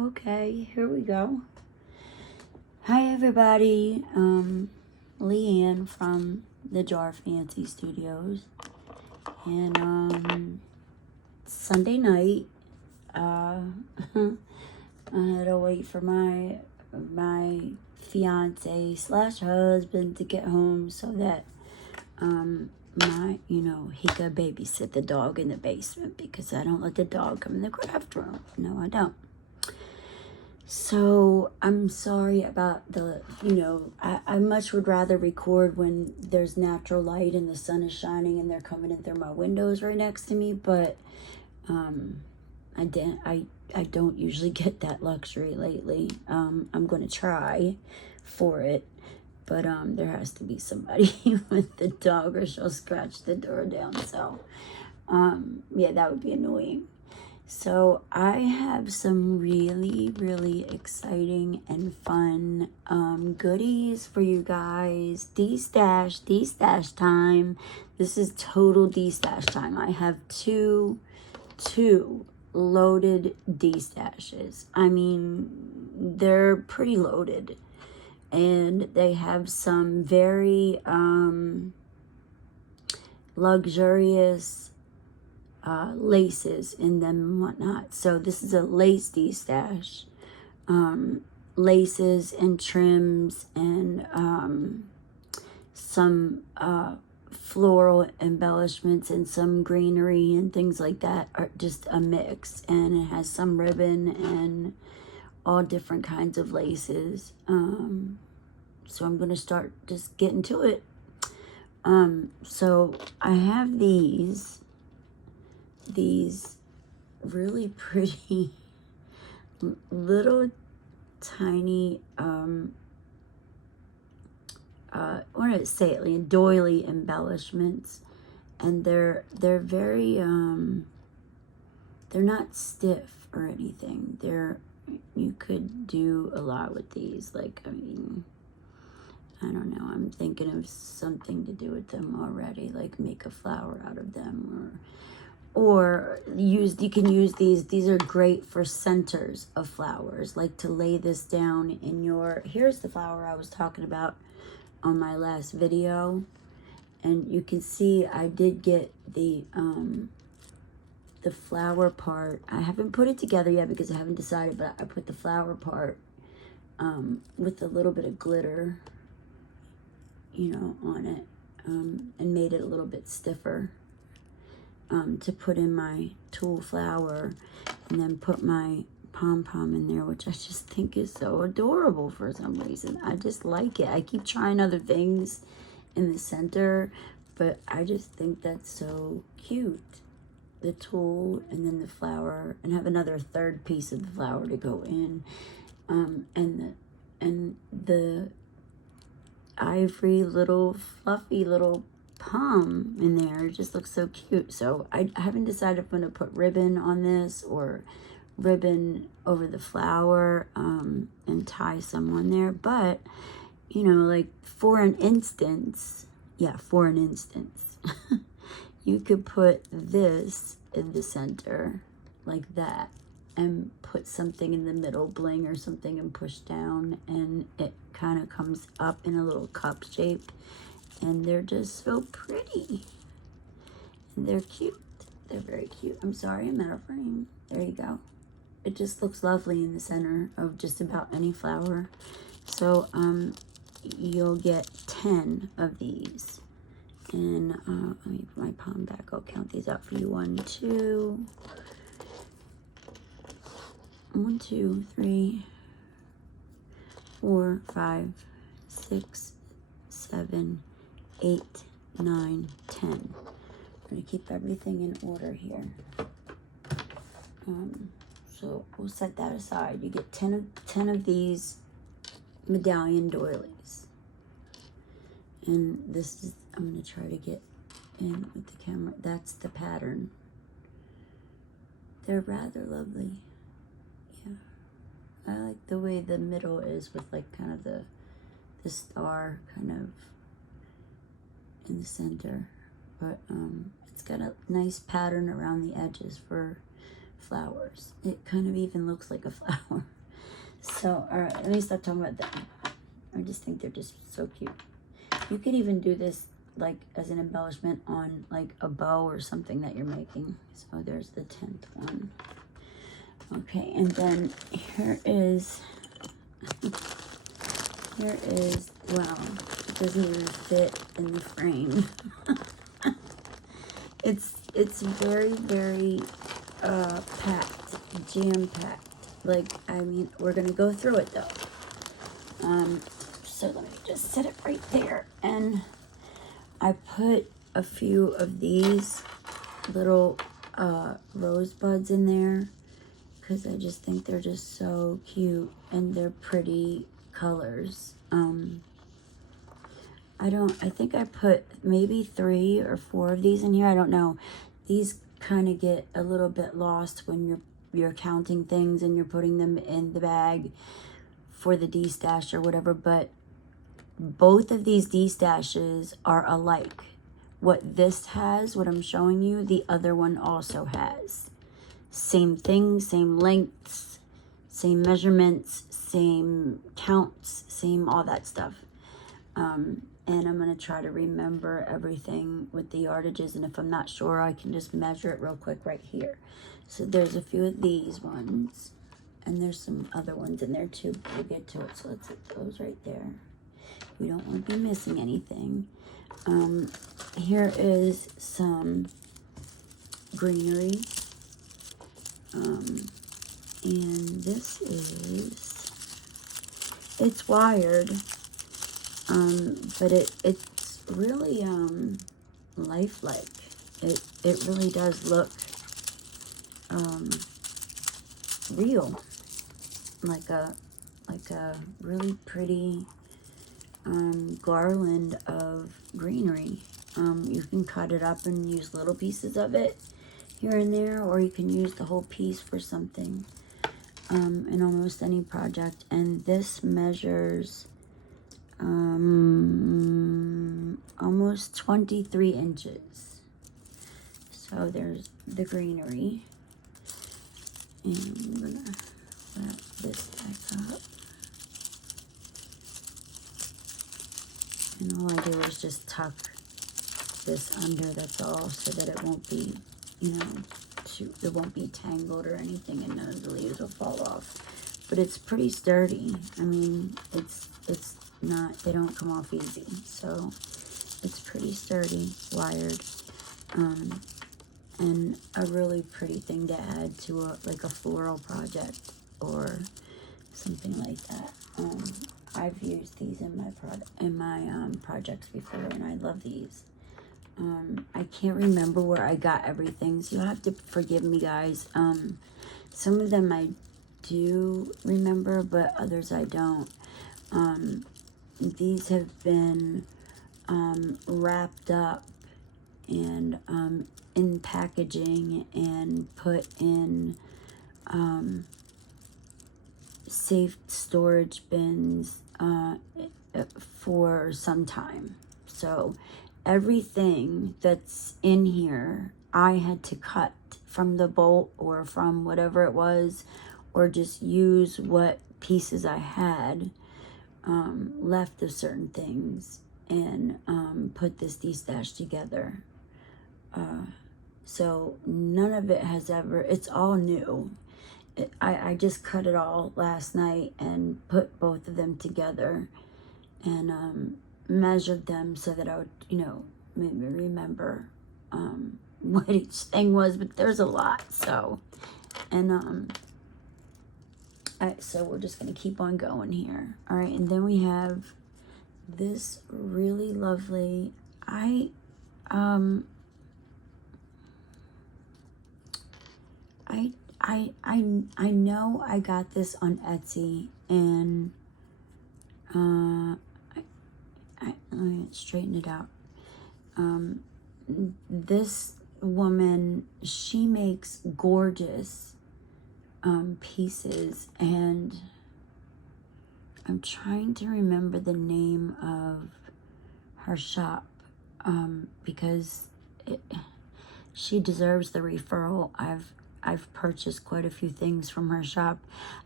Okay, here we go. Hi everybody, Leanne from the Jar Fancy Studios, and Sunday night, I had to wait for my fiance slash husband to get home so that he could babysit the dog in the basement because I don't let the dog come in the craft room. No, I don't. So I'm sorry about I much would rather record when there's natural light and the sun is shining and they're coming in through my windows right next to me, but I don't usually get that luxury lately. I'm going to try for it, but there has to be somebody with the dog or she'll scratch the door down. So yeah, that would be annoying. So I have some really, really exciting and fun goodies for you guys. Destash time. This is total destash time. I have two loaded destashes. I mean, they're pretty loaded. And they have some very luxurious laces in them and whatnot. So this is a lace destash. Laces and trims and some floral embellishments and some greenery and things like that are just a mix. And it has some ribbon and all different kinds of laces. So I'm going to start just getting to it. So I have these really pretty little tiny what did I say it, like doily embellishments, and they're very they're not stiff or anything. You could do a lot with these. Like, I mean, I don't know, I'm thinking of something to do with them already, like make a flower out of them, or you can use these are great for centers of flowers, like to lay this down in your, here's the flower I was talking about on my last video, and you can see I did get the flower part. I haven't put it together yet because I haven't decided, but I put the flower part with a little bit of glitter, on it, and made it a little bit stiffer. To put in my tulle flower, and then put my pom-pom in there, which I just think is so adorable for some reason. I just like it. I keep trying other things in the center, but I just think that's so cute. The tulle and then the flower, and have another third piece of the flower to go in, and the ivory little fluffy little palm in there. It just looks so cute. So I haven't decided if I'm going to put ribbon on this or ribbon over the flower and tie some on there, but like for an instance you could put this in the center like that and put something in the middle, bling or something, and push down, and it kind of comes up in a little cup shape. And they're just so pretty. And they're cute. They're very cute. I'm sorry, I'm out of frame. There you go. It just looks lovely in the center of just about any flower. So you'll get 10 of these. And let me put my palm back. I'll count these out for you. 1, 2, 3, 4, 5, 6, 7, 8, 9, 10. I'm going to keep everything in order here. So we'll set that aside. You get 10 of these medallion doilies. And this is, I'm going to try to get in with the camera. That's the pattern. They're rather lovely. Yeah. I like the way the middle is with like kind of the star kind of in the center, but it's got a nice pattern around the edges for flowers. It kind of even looks like a flower. So, all right, let me stop talking about that. I just think they're just so cute. You could even do this like as an embellishment on like a bow or something that you're making. So there's the 10th one. Okay, and then here is, well, it doesn't even fit in the frame. It's very, very packed, jam-packed. Like, I mean, we're gonna go through it though. So let me just set it right there. And I put a few of these little rosebuds in there because I just think they're just so cute and they're pretty colors. I think I put maybe 3 or 4 of these in here. I don't know. These kind of get a little bit lost when you're counting things and you're putting them in the bag for the D-stash or whatever, but both of these D-stashes are alike. What this has, what I'm showing you, the other one also has. Same thing, same lengths, same measurements, same counts, same all that stuff. And I'm going to try to remember everything with the yardages. And if I'm not sure, I can just measure it real quick right here. So there's a few of these ones. And there's some other ones in there too. We'll get to it. So let's put those right there. We don't want to be missing anything. Here is some greenery. And this is, it's wired. But it's really lifelike. It really does look real, like a really pretty garland of greenery. You can cut it up and use little pieces of it here and there, or you can use the whole piece for something in almost any project. And this measures almost 23 inches. So there's the greenery. And I'm gonna wrap this back up. And all I do is just tuck this under, that's all, so that it won't be, it won't be tangled or anything, and none of the leaves will fall off. But it's pretty sturdy. I mean, it's not, they don't come off easy, so it's pretty sturdy, wired, and a really pretty thing to add to like a floral project or something like that. I've used these in my projects before, and I love these. I can't remember where I got everything, so you'll have to forgive me, guys. Some of them I do remember, but others I don't. These have been wrapped up and in packaging and put in safe storage bins for some time. So everything that's in here I had to cut from the bolt or from whatever it was, or just use what pieces I had left of certain things, and put this D-stash together. So none of it has ever, it's all new. I just cut it all last night and put both of them together and measured them so that I would, maybe remember what each thing was, but there's a lot. So, and so we're just going to keep on going here. All right, and then we have this really lovely, I know I got this on Etsy, and let me straighten it out. This woman, she makes gorgeous pieces, and I'm trying to remember the name of her shop because she deserves the referral. I've purchased quite a few things from her shop.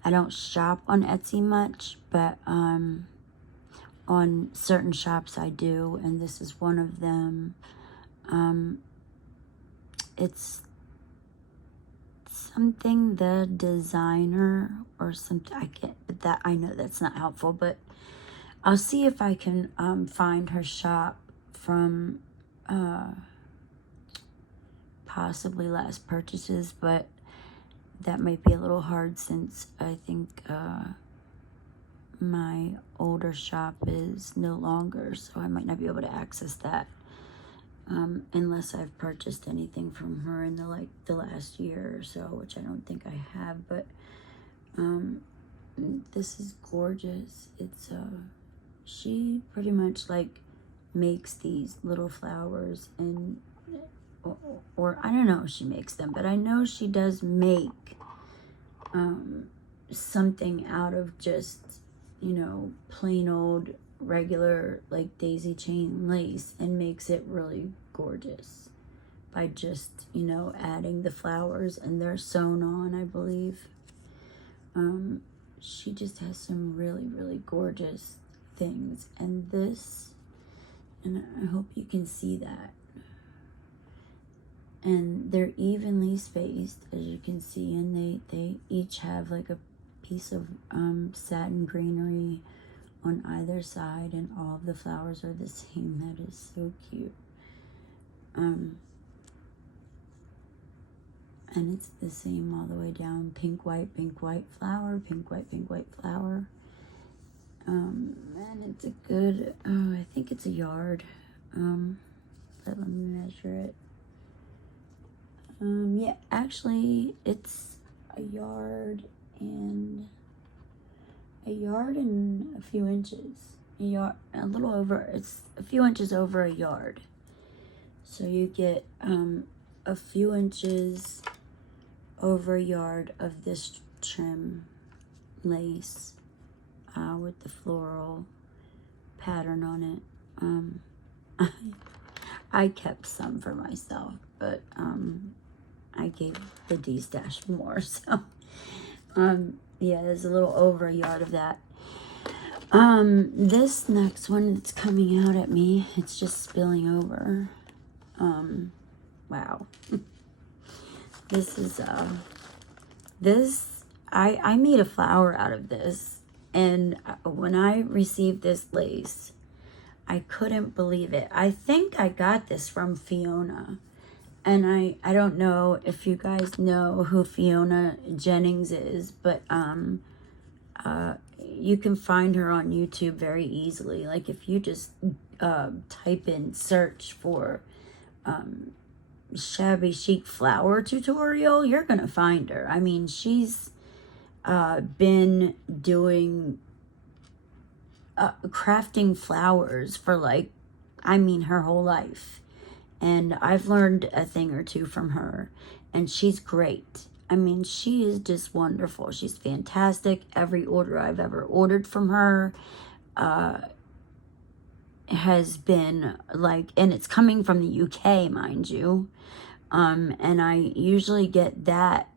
I don't shop on Etsy much, but on certain shops I do, and this is one of them. It's something the designer or something. I can't, but that, I know that's not helpful, but I'll see if I can find her shop from possibly last purchases, but that might be a little hard since I think my older shop is no longer, so I might not be able to access that unless I've purchased anything from her in the last year or so, which I don't think I have. But this is gorgeous. It's she pretty much like makes these little flowers, and or I don't know if she makes them, but I know she does make something out of just, you know, plain old regular like daisy chain lace, and makes it really gorgeous by just, you know, adding the flowers, and they're sewn on, I believe. She just has some really gorgeous things, and this, and I hope you can see that, and they're evenly spaced, as you can see, and they each have like a piece of satin greenery on either side, and all of the flowers are the same. That is so cute. And it's the same all the way down. Pink, white flower, pink, white flower. And it's a good, I think it's a yard. But let me measure it. Yeah, actually it's a yard and a few inches. A little over, it's a few inches over a yard. So you get a few inches over a yard of this trim lace with the floral pattern on it. I kept some for myself, but I gave the Detash more, so yeah, there's a little over a yard of that. This next one that's coming out at me, it's just spilling over. Wow. This is I made a flower out of this, and when I received this lace, I couldn't believe it. I think I got this from Fiona, and I don't know if you guys know who Fiona Jennings is, but you can find her on YouTube very easily. Like if you just type in search for shabby chic flower tutorial, you're gonna find her. I mean, she's been doing crafting flowers for like, I mean, her whole life, and I've learned a thing or two from her, and she's great. I mean, she is just wonderful. She's fantastic. Every order I've ever ordered from her has been like, and it's coming from the UK, mind you, and I usually get that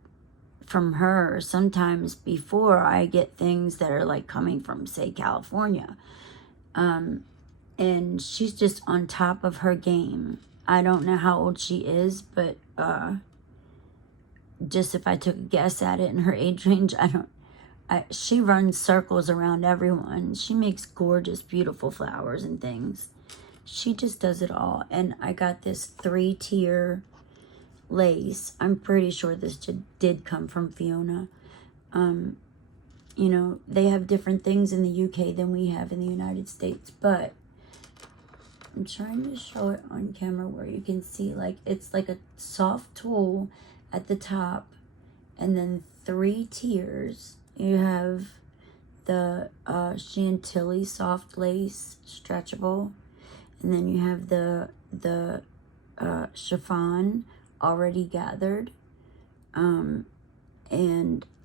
from her sometimes before I get things that are like coming from, say, California. And she's just on top of her game. I don't know how old she is, but just if I took a guess at it in her age range, she runs circles around everyone. She makes gorgeous, beautiful flowers and things. She just does it all. And I got this 3-tier lace. I'm pretty sure this did come from Fiona. You know, they have different things in the UK than we have in the United States, but I'm trying to show it on camera where you can see, like, it's like a soft tulle at the top, and then 3 tiers. You have the Chantilly soft lace, stretchable, and then you have the chiffon already gathered, and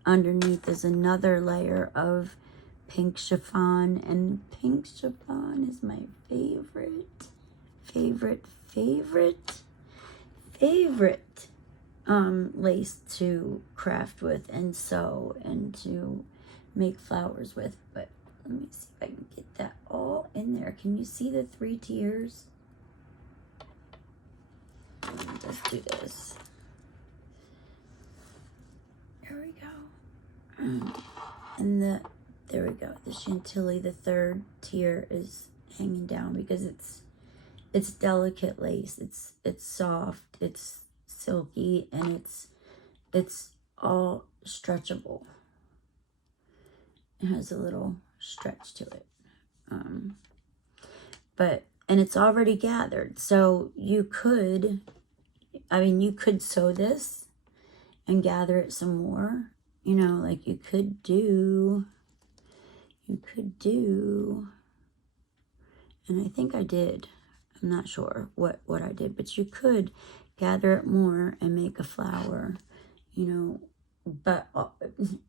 underneath is another layer of pink chiffon, and pink chiffon is my favorite. lace to craft with and sew and to make flowers with. But let me see if I can get that all in there. Can you see the 3 tiers? Let me just do this. There we go. And there we go. The Chantilly, the 3rd tier, is hanging down because it's delicate lace. It's soft. It's silky, and it's all stretchable. It has a little stretch to it. And it's already gathered. So you could, you could sew this and gather it some more. You know, like you could do, and I think I did. I'm not sure what I did, but you could gather it more and make a flower, you know, but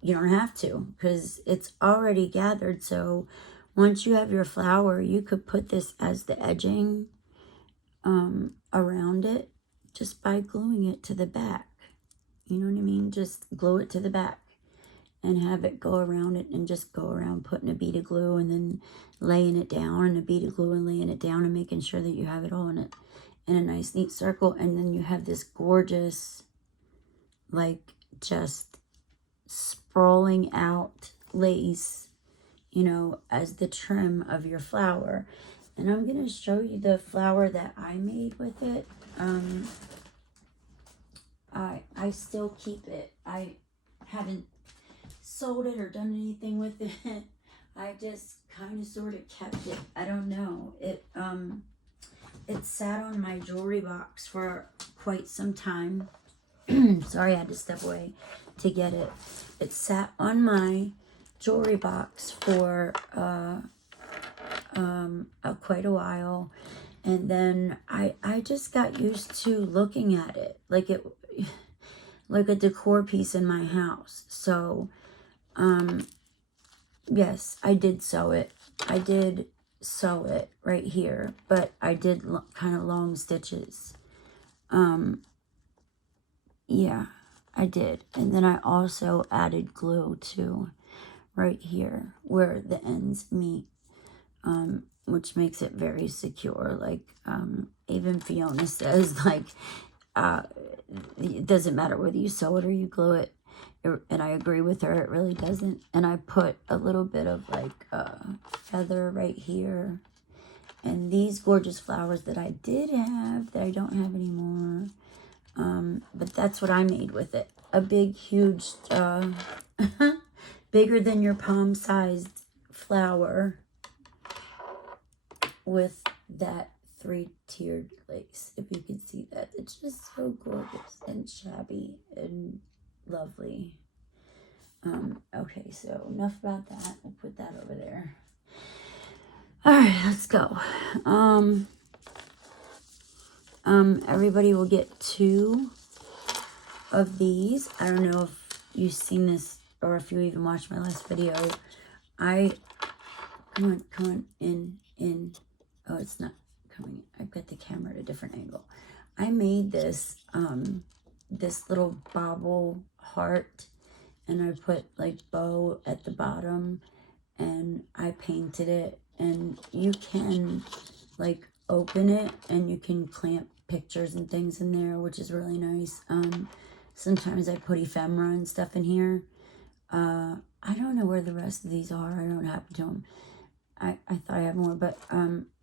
you don't have to because it's already gathered. So once you have your flower, you could put this as the edging around it just by gluing it to the back. You know what I mean? Just glue it to the back and have it go around it, and just go around putting a bead of glue and then laying it down, and a bead of glue and laying it down, and making sure that you have it all in a nice neat circle. And then you have this gorgeous, like, just sprawling out lace, you know, as the trim of your flower. And I'm going to show you the flower that I made with it. I still keep it. I haven't sold it or done anything with it. I just kind of sort of kept it. I don't know. It sat on my jewelry box for quite some time. Sorry, I had to step away to get it. It sat on my jewelry box for quite a while, and then I just got used to looking at it like a decor piece in my house. So yes, I did sew it. I did sew it right here, but I did kind of long stitches. Yeah, I did. And then I also added glue to right here where the ends meet, which makes it very secure. Like, even Fiona says, like, it doesn't matter whether you sew it or you glue it. And I agree with her, it really doesn't. And I put a little bit of, like, feather right here. And these gorgeous flowers that I did have, that I don't have anymore. But that's what I made with it. A big, huge, bigger than your palm-sized flower with that 3-tiered lace. If you can see that. It's just so gorgeous and shabby and lovely. Okay, so enough about that. We'll put that over there. All right, let's go. Everybody will get 2 of these. I don't know if you've seen this or if you even watched my last video. Come on, in. Oh, it's not coming. I've got the camera at a different angle. I made this, this little bobble heart, and I put, like, bow at the bottom, and I painted it, and you can, like, open it, and you can clamp pictures and things in there, which is really nice. Sometimes I put ephemera and stuff in here. I don't know where the rest of these are. I don't happen to them. I thought I had more, but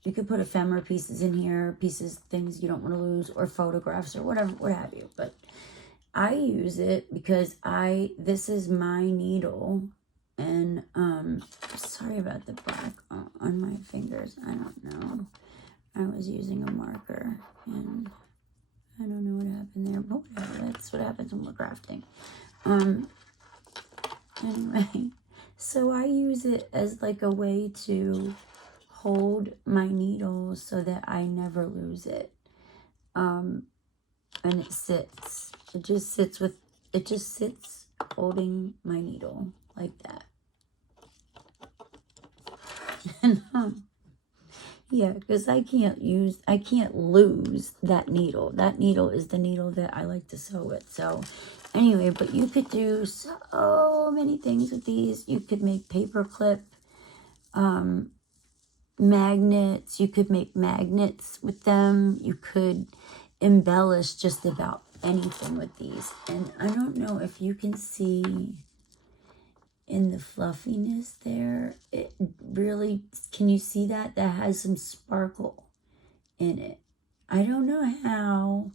you could put ephemera pieces in here, things you don't want to lose, or photographs or whatever, what have you. But I use it because this is my needle, and sorry about the black on my fingers. I don't know. I was using a marker, and I don't know what happened there, but whatever. That's what happens when we're crafting. Anyway, so I use it as like a way to hold my needle so that I never lose it. And it sits. It just sits holding my needle like that. And Yeah, because I can't lose that needle. That needle is the needle that I like to sew with. So anyway, but you could do so many things with these. You could make paper clip, magnets. You could make magnets with them. You could embellish just about anything with these. And I don't know if you can see in the fluffiness there, it really, can you see that? That has some sparkle in it. I don't know how,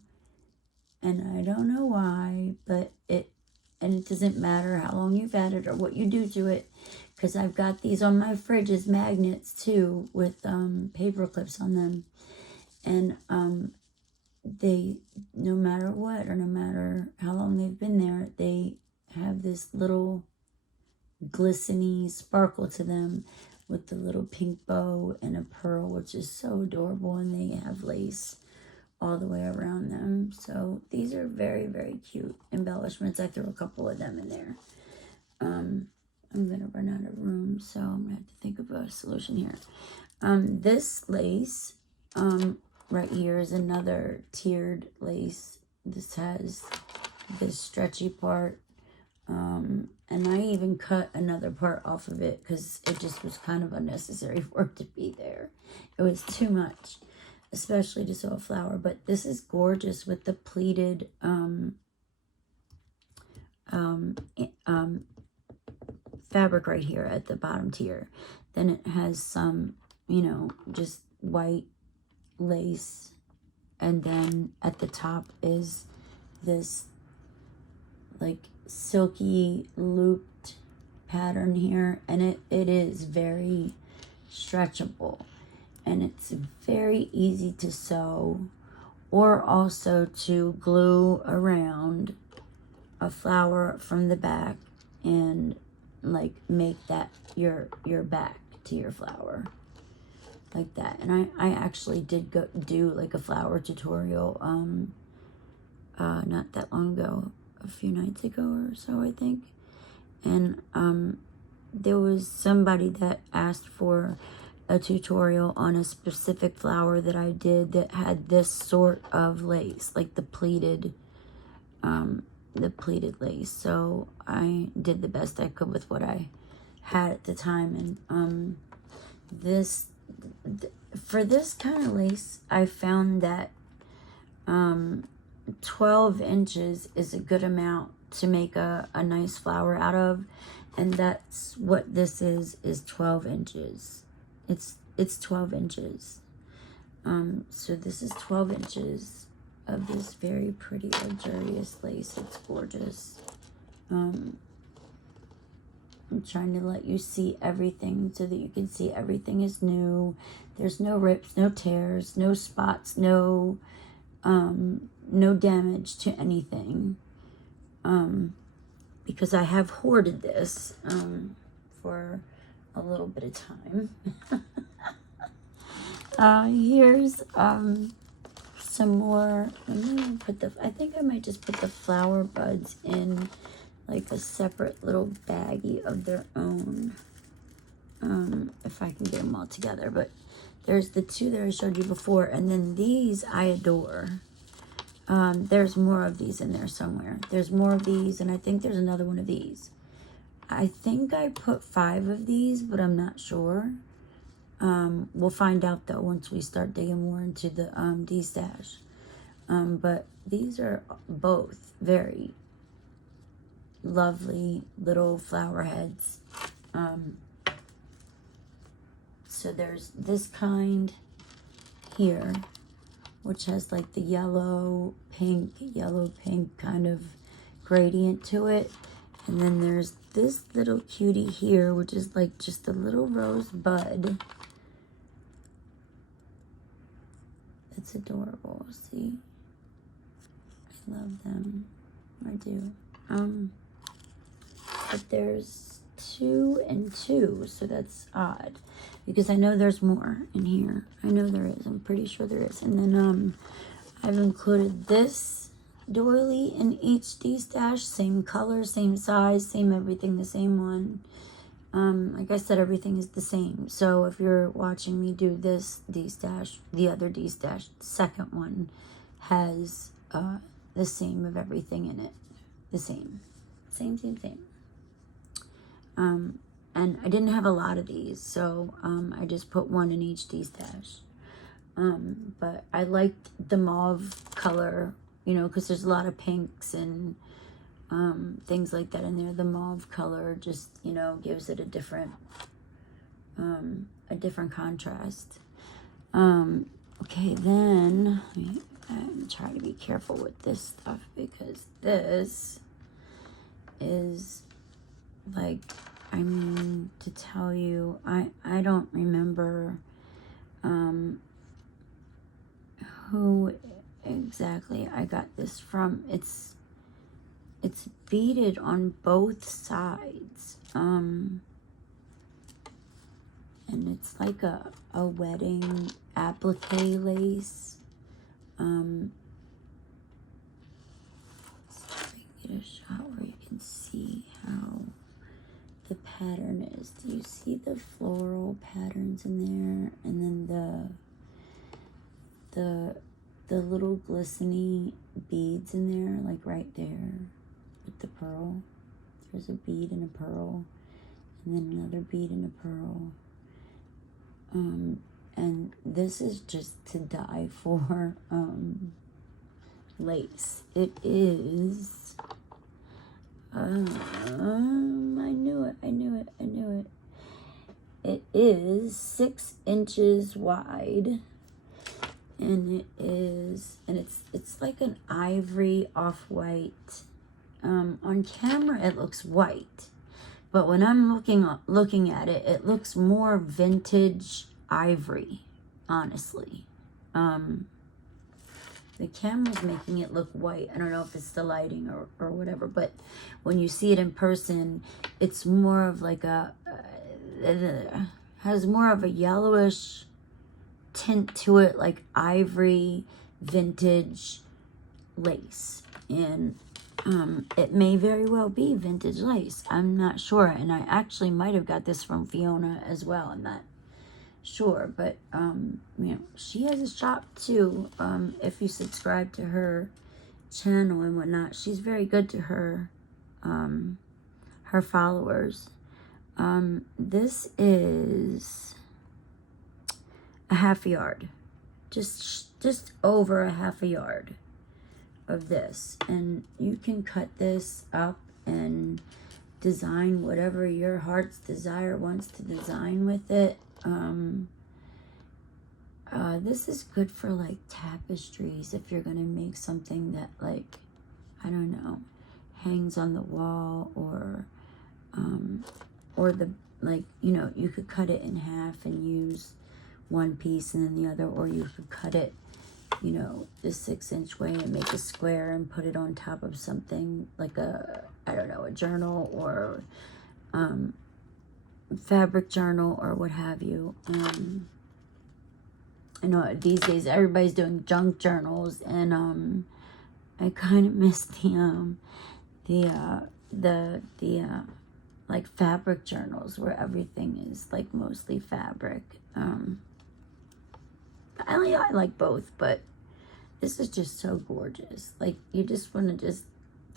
and I don't know why, but it doesn't matter how long you've had it or what you do to it, because I've got these on my fridge as magnets too, with paper clips on them, and they, no matter what or no matter how long they've been there, they have this little glistening sparkle to them with the little pink bow and a pearl, which is so adorable, and they have lace all the way around them. So these are very, very cute embellishments. I threw a couple of them in there. I'm gonna run out of room, so I'm gonna have to think of a solution here. This lace right here is another tiered lace. This has this stretchy part, and I even cut another part off of it because it just was kind of unnecessary for it to be there. It was too much, especially to sew a flower. But this is gorgeous with the pleated fabric right here at the bottom tier. Then it has some, you know, just white lace, and then at the top is this like silky looped pattern here, and it is very stretchable, and it's very easy to sew, or also to glue around a flower from the back and like make that your back to your flower like that. And I actually did do like a flower tutorial not that long ago, a few nights ago or so, I think. And there was somebody that asked for a tutorial on a specific flower that I did that had this sort of lace, like the pleated lace. So I did the best I could with what I had at the time. And for this kind of lace, I found that 12 inches is a good amount to make a nice flower out of, and that's what this is 12 inches. It's 12 inches. So this is 12 inches of this very pretty luxurious lace. It's gorgeous. I'm trying to let you see everything so that you can see everything is new. There's no rips, no tears, no spots, no damage to anything, because I have hoarded this for a little bit of time. Here's some more. I think I might just put the flower buds in like a separate little baggie of their own, if I can get them all together. But there's the two that I showed you before, and then these I adore. There's more of these in there somewhere. There's more of these, and I think there's another one of these. I think I put 5 of these, but I'm not sure. We'll find out though once we start digging more into the Detash. But these are both very lovely little flower heads. So there's this kind here, which has like the yellow pink kind of gradient to it. And then there's this little cutie here, which is like just a little rose bud. It's adorable. See? I love them. I do. But there's 2 and 2, so that's odd, because I know there's more in here. I know there is. I'm pretty sure there is. And then I've included this doily in each Detash, same color, same size, same everything, the same one. like I said, everything is the same. So if you're watching me do this D-stash, the other D-stash, the second one has the same of everything in it. The same. Same. And I didn't have a lot of these, so I just put one in each D-stash. But I liked the mauve color, you know, because there's a lot of pinks and things like that in there. The mauve color just, you know, gives it a different contrast. Okay, then I'm trying to be careful with this stuff because this is like, I mean, to tell you, I don't remember who exactly I got this from. It's beaded on both sides. And it's like a wedding applique lace. Let's see if I can get a shot where you can see how the pattern is. Do you see the floral patterns in there? And then the little glistening beads in there, like right there with the pearl. There's a bead and a pearl, and then another bead and a pearl. And this is just to die for lace. It is I knew it. It is 6 inches wide, and it's like an ivory off-white. On camera it looks white, but when I'm looking at it, it looks more vintage ivory, honestly. The camera's making it look white. I don't know if it's the lighting or whatever, but when you see it in person, it's more of like has more of a yellowish tint to it, like ivory vintage lace. And it may very well be vintage lace. I'm not sure. And I actually might have got this from Fiona as well. I'm not sure, but you know, she has a shop too. If you subscribe to her channel and whatnot, she's very good to her followers. This is a half a yard, just over a half a yard of this, and you can cut this up and design whatever your heart's desire wants to design with it. This is good for like tapestries, if you're gonna make something that, like, I don't know, hangs on the wall, or the, like, you know, you could cut it in half and use one piece and then the other, or you could cut it, you know, the 6-inch way and make a square and put it on top of something like a, I don't know, a journal or fabric journal or what have you. I know these days everybody's doing junk journals, and I kind of miss the like fabric journals where everything is like mostly fabric. I like both, but this is just so gorgeous. Like, you just want to just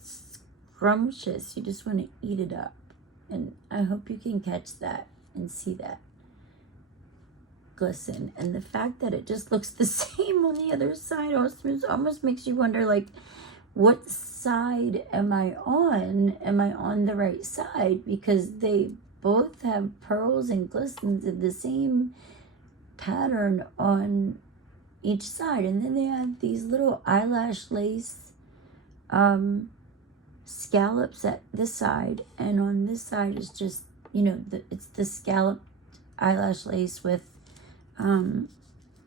scrumptious. You just want to eat it up. And I hope you can catch that and see that glisten. And the fact that it just looks the same on the other side almost makes you wonder, like, what side am I on? Am I on the right side? Because they both have pearls and glistens in the same pattern on each side, and then they have these little eyelash lace scallops at this side, and on this side is just, you know, it's the scalloped eyelash lace with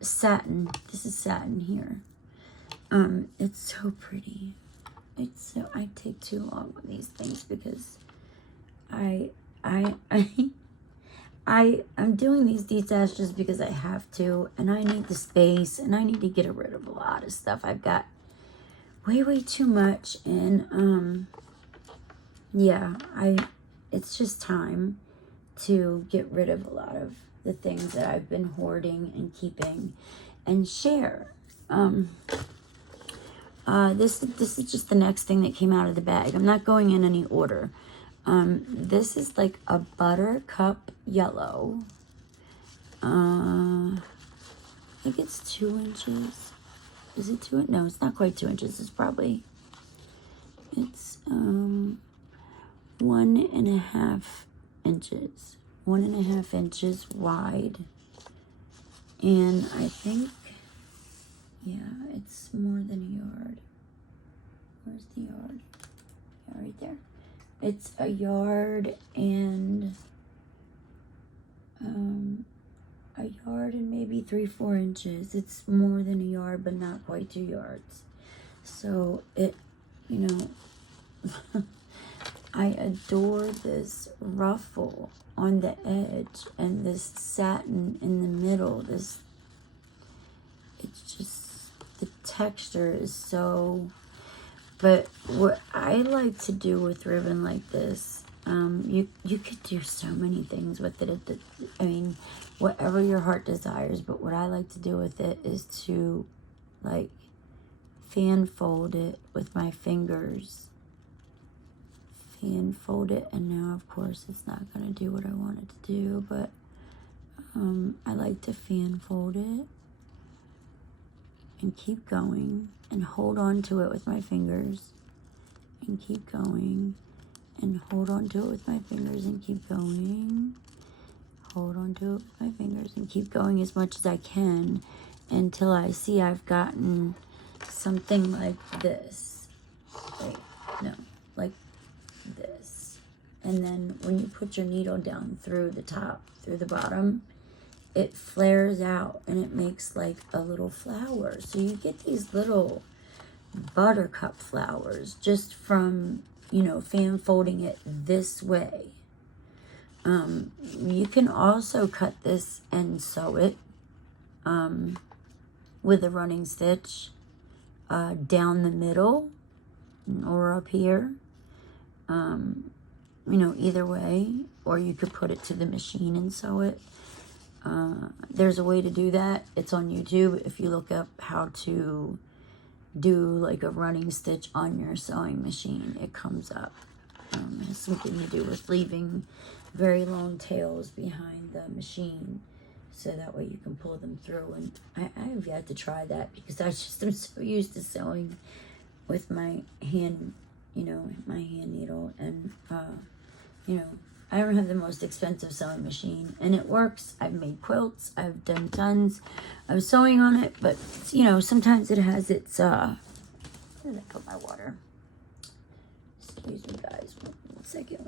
satin. This is satin here. It's so pretty. I take too long with these things because I'm doing these detaches just because I have to, and I need the space, and I need to get rid of a lot of stuff. I've got way too much, and yeah, it's just time to get rid of a lot of the things that I've been hoarding and keeping and share. This is just the next thing that came out of the bag. I'm not going in any order. This is like a buttercup yellow. I think it's 2 inches. Is it 2? No, it's not quite 2 inches. It's 1.5 inches. 1.5 inches wide. And I think, yeah, it's more than a yard. Where's the yard? Yeah, right there. It's a yard and maybe 3-4 inches. It's more than a yard, but not quite 2 yards. So it, you know, I adore this ruffle on the edge and this satin in the middle. It's just, the texture is so, but what I like to do with ribbon like this, you could do so many things with it. I mean, whatever your heart desires, but what I like to do with it is to, like, fan fold it with my fingers. Fan fold it, and now, of course, it's not going to do what I want it to do, but I like to fan fold it and keep going and hold on to it with my fingers and keep going and hold on to it with my fingers and keep going. Hold on to it with my fingers and keep going as much as I can until I see I've gotten something like this. Wait, no, like this. And then when you put your needle down through the top, through the bottom, it flares out and it makes like a little flower. So you get these little buttercup flowers just from, you know, fan folding it this way. You can also cut this and sew it with a running stitch down the middle or up here. You know, either way, or you could put it to the machine and sew it. There's a way to do that. It's on YouTube. If you look up how to do like a running stitch on your sewing machine, it comes up. It has something to do with leaving very long tails behind the machine so that way you can pull them through. And I have yet to try that because I just am so used to sewing with my hand, you know, my hand needle. And, you know, I don't have the most expensive sewing machine, and it works. I've made quilts. I've done tons of sewing on it, but, you know, sometimes it has its, where did I put my water? Excuse me, guys. One second.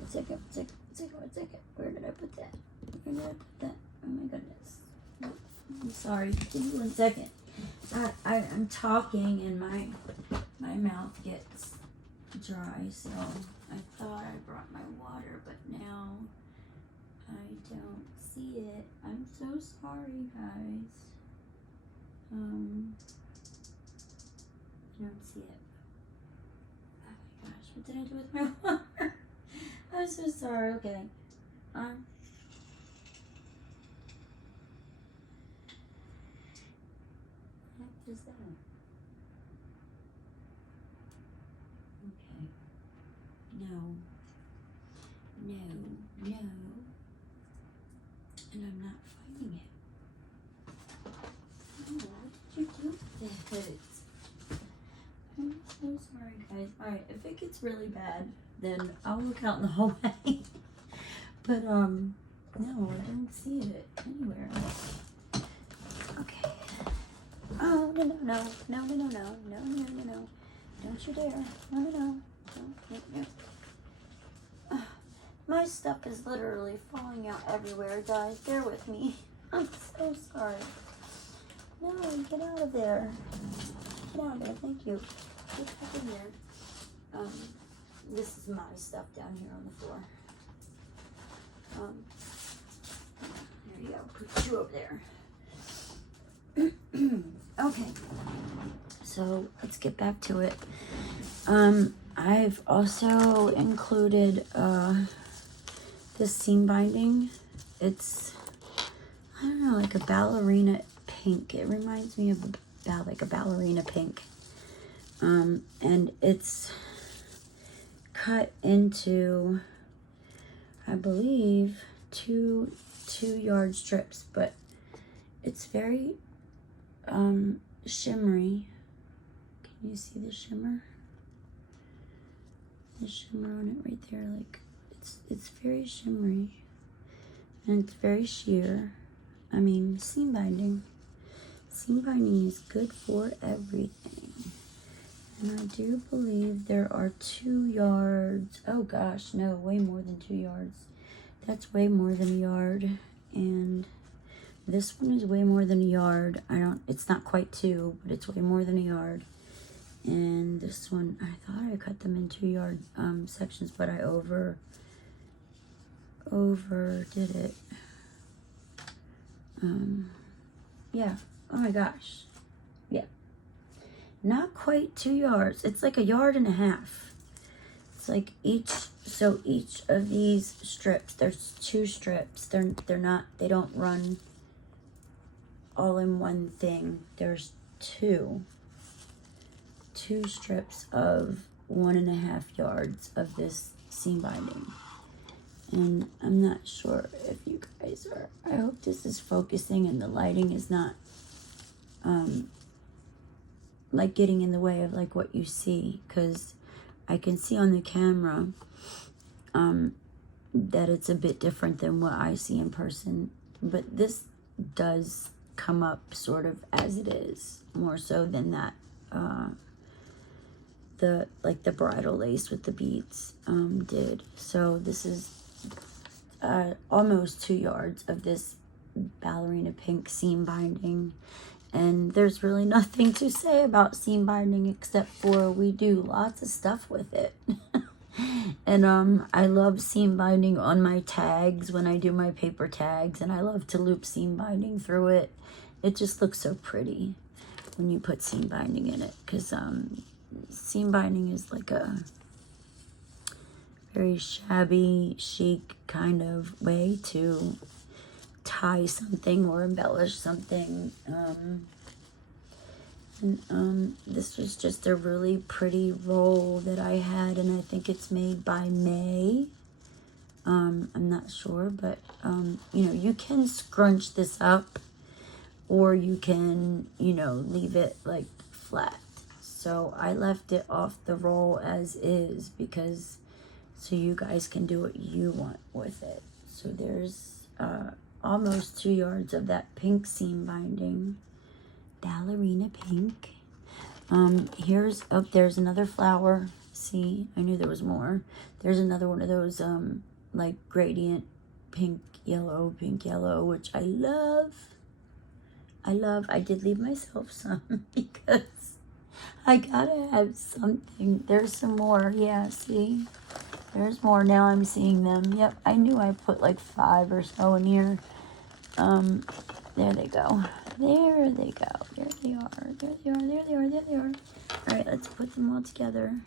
Where did I put that? Oh, my goodness. I'm sorry. Give me 1 second. I'm talking, and my mouth gets dry, so I thought I brought my water, but now I don't see it. I'm so sorry, guys. I don't see it. Oh my gosh, what did I do with my water? I'm so sorry. Okay. What is that? Okay. No. And I'm not finding it. No, what did you do with it? I'm so sorry, guys. Alright, if it gets really bad, then I'll look out in the hallway. But, no, I don't see it anywhere. Okay. Oh, no. Don't you dare. No. My stuff is literally falling out everywhere, guys. Bear with me. I'm so sorry. No, get out of there. Get out of there. Thank you. Get back in there. This is my stuff down here on the floor. There you go. Put you up there. Okay. So let's get back to it. I've also included this seam binding. It's, I don't know, like a ballerina pink. It reminds me of like a ballerina pink. And it's cut into, I believe, two yard strips, but it's very shimmery. Can you see the shimmer? The shimmer on it right there, like it's very shimmery, and it's very sheer. I mean, seam binding. Seam binding is good for everything. And I do believe there are 2 yards. Oh gosh, no, way more than 2 yards. That's way more than a yard. And this one is way more than a yard. It's not quite 2, but it's way more than a yard. And this one, I thought I cut them in 2 yard sections, but I overdid it. Yeah. Oh my gosh. Yeah. Not quite 2 yards. It's like 1.5 yards. It's like each of these strips, there's 2 strips. They don't run all in one thing. There's 2 strips of 1.5 yards of this seam binding. And I'm not sure if you guys are, I hope this is focusing and the lighting is not like getting in the way of like what you see, because I can see on the camera that it's a bit different than what I see in person, but this does come up sort of as it is, more so than that the bridal lace with the beads did. So this is almost 2 yards of this ballerina pink seam binding, and there's really nothing to say about seam binding except for we do lots of stuff with it. And I love seam binding on my tags when I do my paper tags, and I love to loop seam binding through it. It just looks so pretty when you put seam binding in it, because seam binding is like a very shabby chic kind of way to tie something or embellish something. This was just a really pretty roll that I had, and I think it's made by May. I'm not sure, but you know, you can scrunch this up, or you can, you know, leave it like flat. So I left it off the roll as is, because so you guys can do what you want with it. So there's almost 2 yards of that pink seam binding, ballerina pink. There's another flower. See, I knew there was more. There's another one of those like gradient pink yellow, which I love. I did leave myself some because I gotta have something. There's some more. Yeah, see? There's more. Now I'm seeing them. Yep, I knew I put like 5 or so in here. There they go. There they go. There they are. There they are. There they are. There they are. All right, let's put them all together.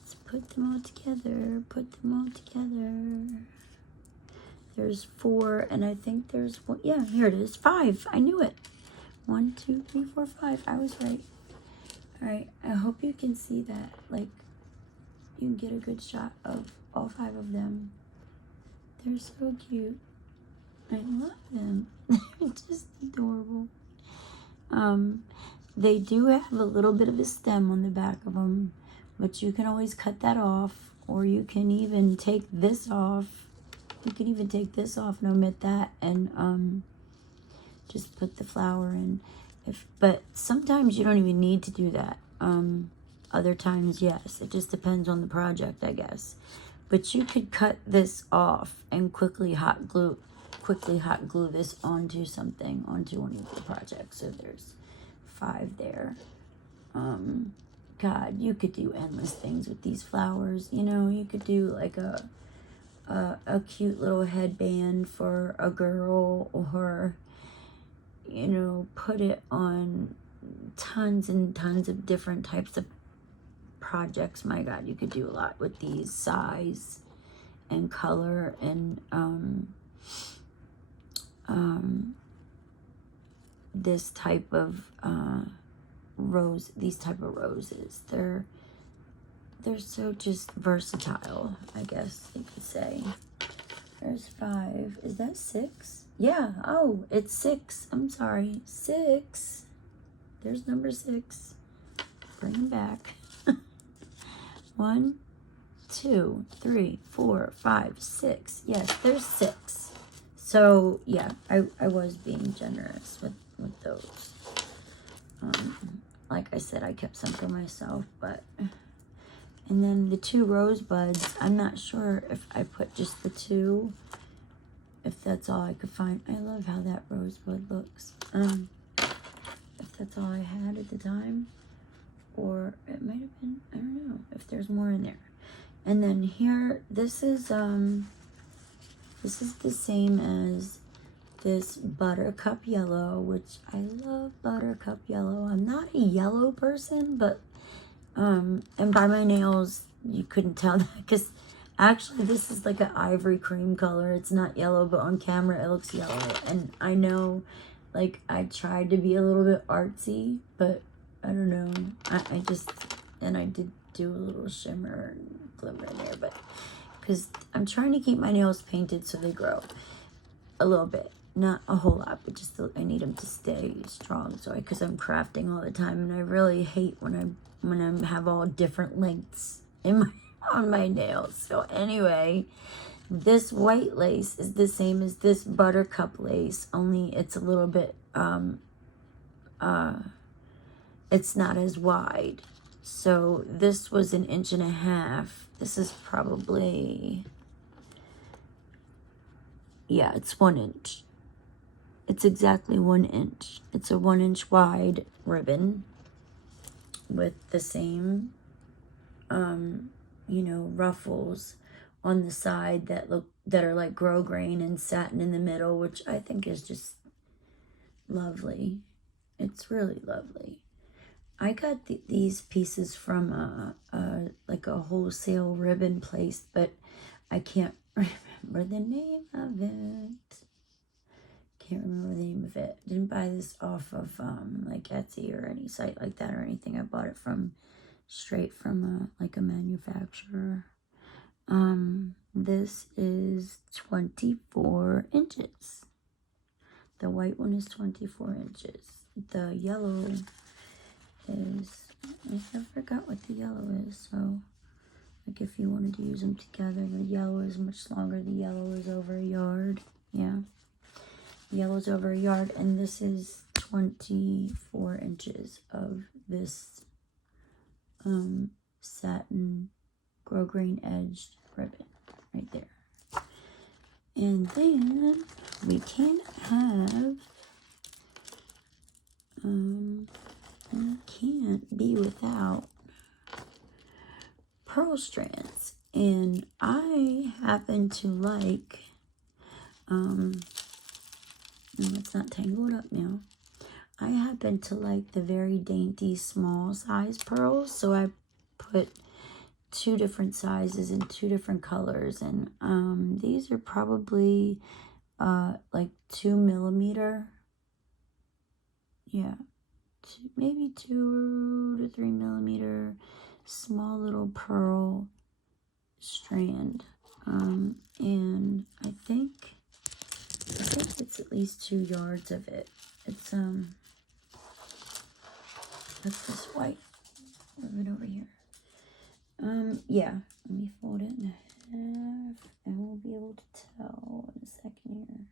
Let's put them all together. Put them all together. There's 4, and I think there's one. Yeah, here it is. 5. I knew it. 1, 2, 3, 4, 5. I was right. All right. I hope you can see that. Like, you can get a good shot of all 5 of them. They're so cute. I love them. They're just adorable. They do have a little bit of a stem on the back of them, but you can always cut that off, or you can even take this off. You can even take this off and omit that, and just put the flower in. But sometimes you don't even need to do that. Other times, yes. It just depends on the project, I guess. But you could cut this off and quickly hot glue this onto something, onto one of your projects. So there's 5 there. God, you could do endless things with these flowers. You know, you could do like a cute little headband for a girl, or, you know, put it on tons and tons of different types of projects. My God, you could do a lot with these size and color and this type of these type of roses. They're so just versatile, I guess you could say. There's 5. Is that 6? Yeah. Oh, it's 6. I'm sorry. 6. There's number 6. Bring him back. 1, 2, 3, 4, 5, 6. Yes, there's 6. So yeah, I was being generous with those. Like I said, I kept some for myself, but. And then the 2 rosebuds, I'm not sure if I put just the 2, if that's all I could find. I love how that rosebud looks. If that's all I had at the time, or it might have been, I don't know, if there's more in there. And then here, this is the same as this buttercup yellow, which I love buttercup yellow. I'm not a yellow person, but and by my nails, you couldn't tell that, because actually this is like an ivory cream color. It's not yellow, but on camera it looks yellow. And I know, like, I tried to be a little bit artsy, but I don't know. I just, and I did do a little shimmer and glimmer in there, but because I'm trying to keep my nails painted so they grow a little bit. Not a whole lot, but just I need them to stay strong. So because I'm crafting all the time, and I really hate when I have all different lengths in on my nails. So anyway, this white lace is the same as this buttercup lace, only it's a little bit it's not as wide. So this was 1.5 inches. This is probably, yeah, it's 1 inch. It's exactly 1 inch. It's a 1 inch wide ribbon with the same, you know, ruffles on the side that are like grosgrain and satin in the middle, which I think is just lovely. It's really lovely. I got these pieces from like a wholesale ribbon place, but I can't remember the name of it. Can't remember the name of it. Didn't buy this off of like Etsy or any site like that or anything. I bought it straight from like a manufacturer. This is 24 inches. The white one is 24 inches. The yellow is, I forgot what the yellow is. So like if you wanted to use them together, the yellow is much longer. The yellow is over a yard. Yeah. Yellow's over a yard, and this is 24 inches of this satin grosgrain edged ribbon right there. And then we can have we can't be without pearl strands, and I happen to like it's not tangled up now. I happen to like the very dainty small size pearls, so I put 2 different sizes and 2 different colors, and these are probably like 2 millimeter. Yeah, maybe 2 to 3 millimeter small little pearl strand, and I think it's at least 2 yards of it. It's that's this white ribbon over here. Yeah, let me fold it in half, and we'll be able to tell in a second here.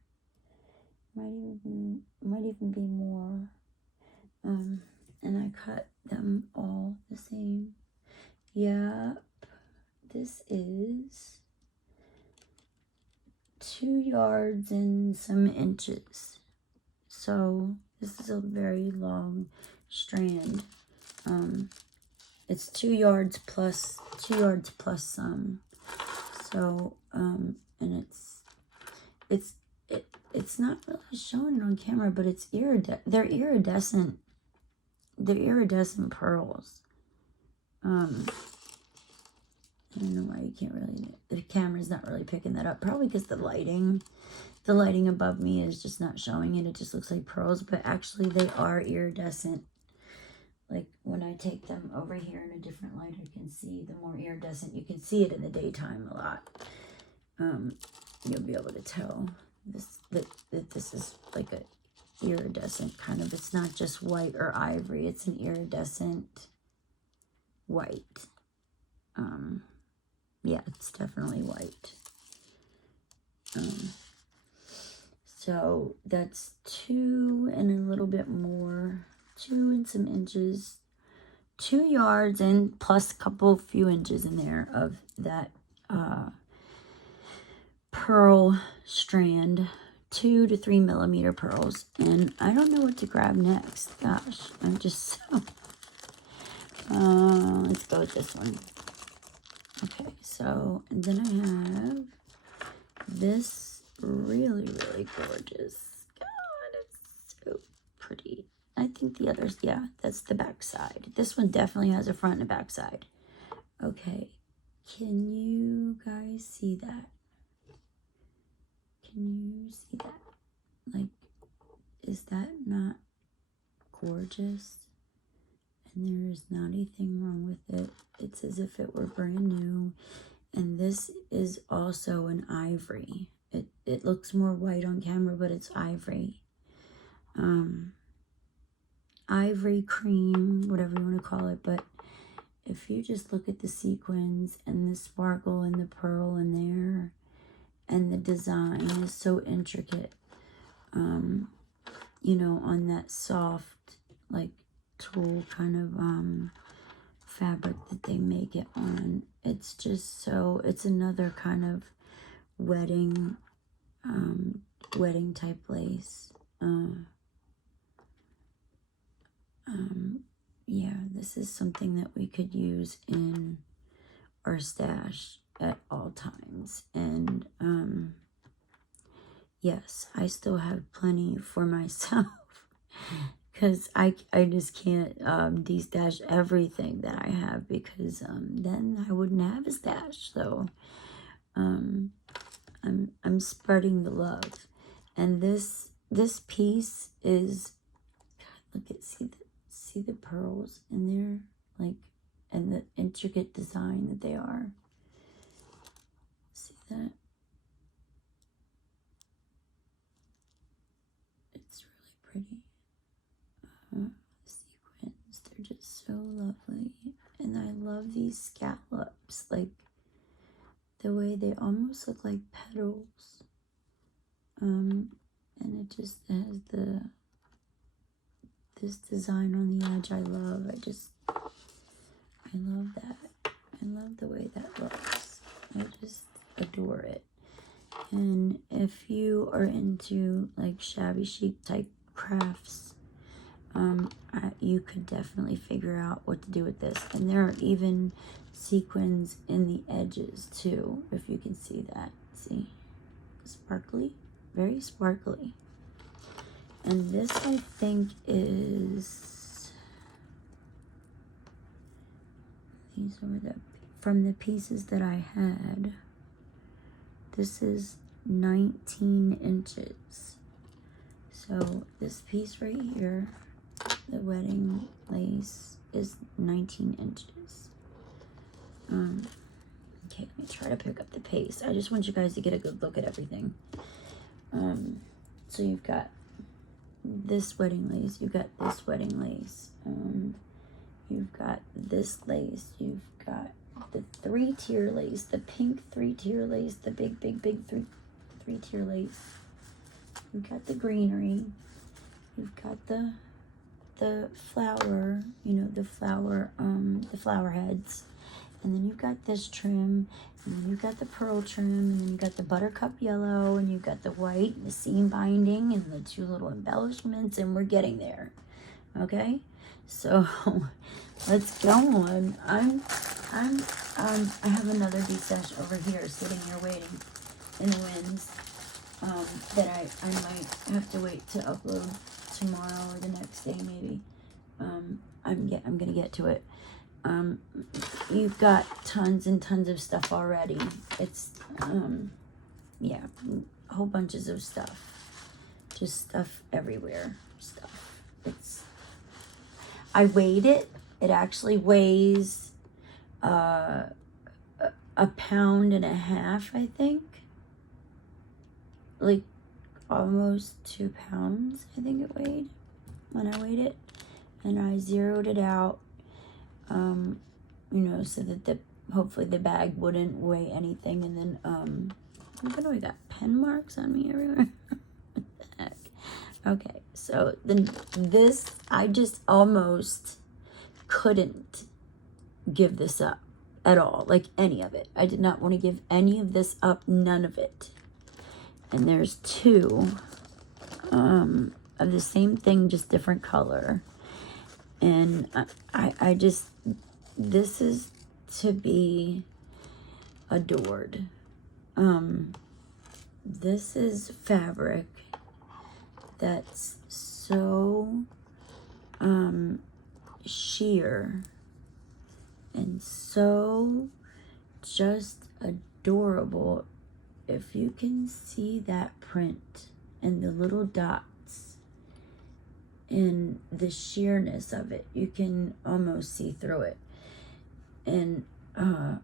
Might even be more. And I cut them all the same. Yep, this is 2 yards and some inches. So this is a very long strand. It's 2 yards plus some. So and it's not really showing it on camera, but it's they're iridescent. They're iridescent pearls. And don't know why you can't really, the camera's not really picking that up. Probably because the lighting above me is just not showing it. It just looks like pearls, but actually they are iridescent. Like when I take them over here in a different light, I can see the more iridescent. You can see it in the daytime a lot. You'll be able to tell that this is like a iridescent kind of. It's not just white or ivory. It's an iridescent white. Yeah, it's definitely white. So that's 2 and a little bit more, 2 and some inches, 2 yards, and plus a few inches in there of that pearl strand, 2 to 3 millimeter pearls. And I don't know what to grab next. Gosh, I'm just so let's go with this one. Okay, so and then I have this really gorgeous. God, it's so pretty. I think the others, yeah, that's the back side. This one definitely has a front and a back side. Okay, can you guys see that? Can you see that? Like, is that not gorgeous? And there is not anything wrong with it. It's as if it were brand new. And this is also an ivory. It looks more white on camera, but it's ivory. Ivory cream, whatever you want to call it. But if you just look at the sequins and the sparkle and the pearl in there, and the design is so intricate, you know, on that soft, like, tulle kind of fabric that they make it on. It's just so, it's another kind of wedding type lace. Yeah, this is something that we could use in our stash at all times. And yes, I still have plenty for myself because I just can't de-stash everything that I have, because then I wouldn't have a stash. So I'm spreading the love. And this piece is, God, look at, see the pearls in there, like, and the intricate design that they are. See that? It's really pretty. Sequins, they're just so lovely. And I love these scallops, like the way they almost look like petals. And it just has this design on the edge. I love that. I love the way that looks. I just adore it. And if you are into like shabby chic type crafts, you could definitely figure out what to do with this. And there are even sequins in the edges too, if you can see that. See? Sparkly, very sparkly. And this, I think, is, these are from the pieces that I had. This is 19 inches. So this piece right here, the wedding lace, is 19 inches. Okay, let me try to pick up the pace. I just want you guys to get a good look at everything. So you've got this wedding lace, you've got this wedding lace, you've got this lace, you've got the 3-tier lace, the pink 3-tier lace, the big 3-tier lace. You've got the greenery, you've got the flower, you know, the flower heads, and then you've got this trim, and then you've got the pearl trim, and then you've got the buttercup yellow, and you've got the white, and the seam binding, and the 2 little embellishments, and we're getting there. Okay, so let's go on. I have another Detash over here sitting here waiting in the winds, that I might have to wait to upload tomorrow or the next day maybe. I'm gonna get to it. you've got tons and tons of stuff already. It's, yeah, whole bunches of stuff. Just stuff everywhere. Stuff. I weighed it. It actually weighs a pound and a half, I think. Like almost 2 pounds, I think it weighed when I weighed it. And I zeroed it out, you know, so that hopefully the bag wouldn't weigh anything. And then, what do I got? Pen marks on me everywhere? What the heck? Okay, so then this, I just almost couldn't give this up at all, like any of it. I did not want to give any of this up, none of it. And there's 2 of the same thing, just different color. And I just, this is to be adored. This is fabric that's so sheer and so just adorable. If you can see that print and the little dots and the sheerness of it, you can almost see through it. And I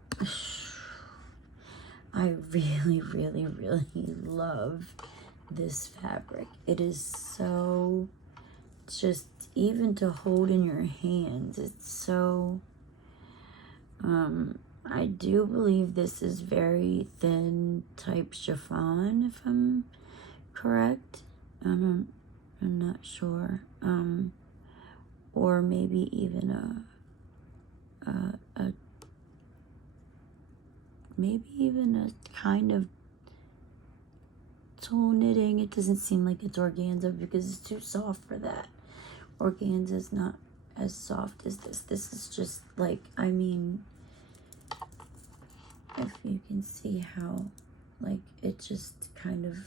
really, really, really love this fabric. It is so, just even to hold in your hands, it's so, I do believe this is very thin type chiffon, if I'm correct. I'm not sure. Or maybe even maybe even a kind of tulle knitting. It doesn't seem like it's organza because it's too soft for that. Organza is not as soft as this. This is just like, I mean, if you can see how, like, it just kind of,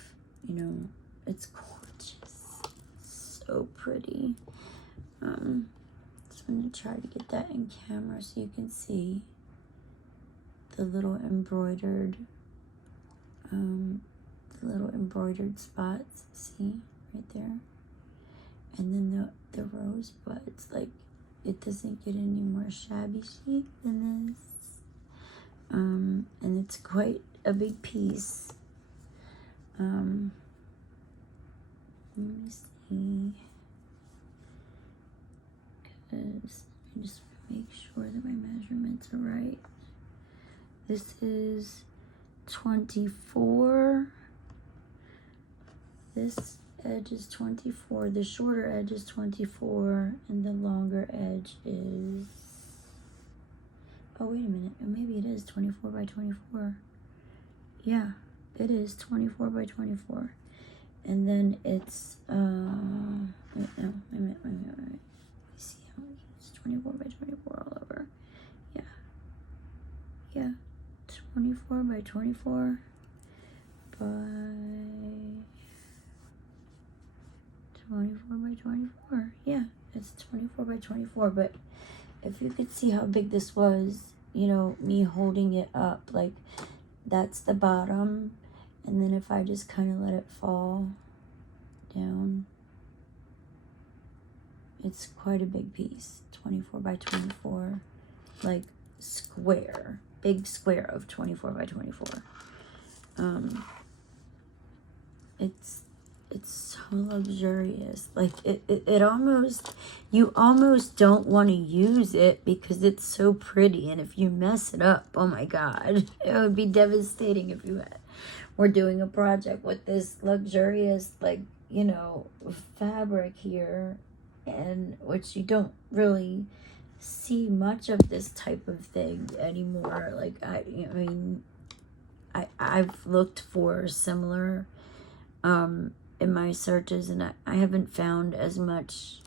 you know, it's gorgeous. So pretty. Just going to try to get that in camera so you can see the little embroidered, spots. See right there, and then the rose buds. Like, it doesn't get any more shabby chic than this. And it's quite a big piece. Let me see, because I just want to make sure that my measurements are right. This is 24. This edge is 24. The shorter edge is 24, and the longer edge is, oh, wait a minute. Maybe it is 24 by 24. Yeah, it is 24 by 24. And then it's, wait a minute. See how it's 24 by 24 all over. Yeah, 24 by 24 by 24 by 24. Yeah, it's 24 by 24. But if you could see how big this was, you know, me holding it up, like, that's the bottom. And then if I just kind of let it fall down, it's quite a big piece. 24 by 24, like square, big square of 24 by 24. It's so luxurious. Like, it almost, you almost don't want to use it because it's so pretty. And if you mess it up, oh my God, it would be devastating if you were doing a project with this luxurious, like, you know, fabric here, and which you don't really see much of this type of thing anymore. Like, I've looked for similar in my searches, and I haven't found as much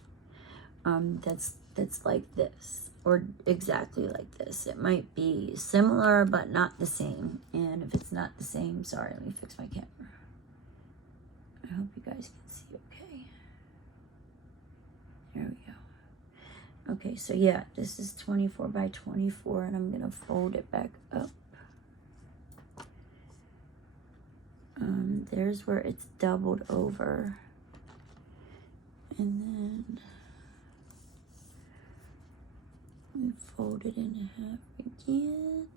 that's like this, or exactly like this. It might be similar but not the same, and if it's not the same, sorry, let me fix my camera. I hope you guys can see okay. There we go. Okay, so yeah, this is 24 by 24, and I'm gonna fold it back up. There's where it's doubled over. And then we fold it in half again.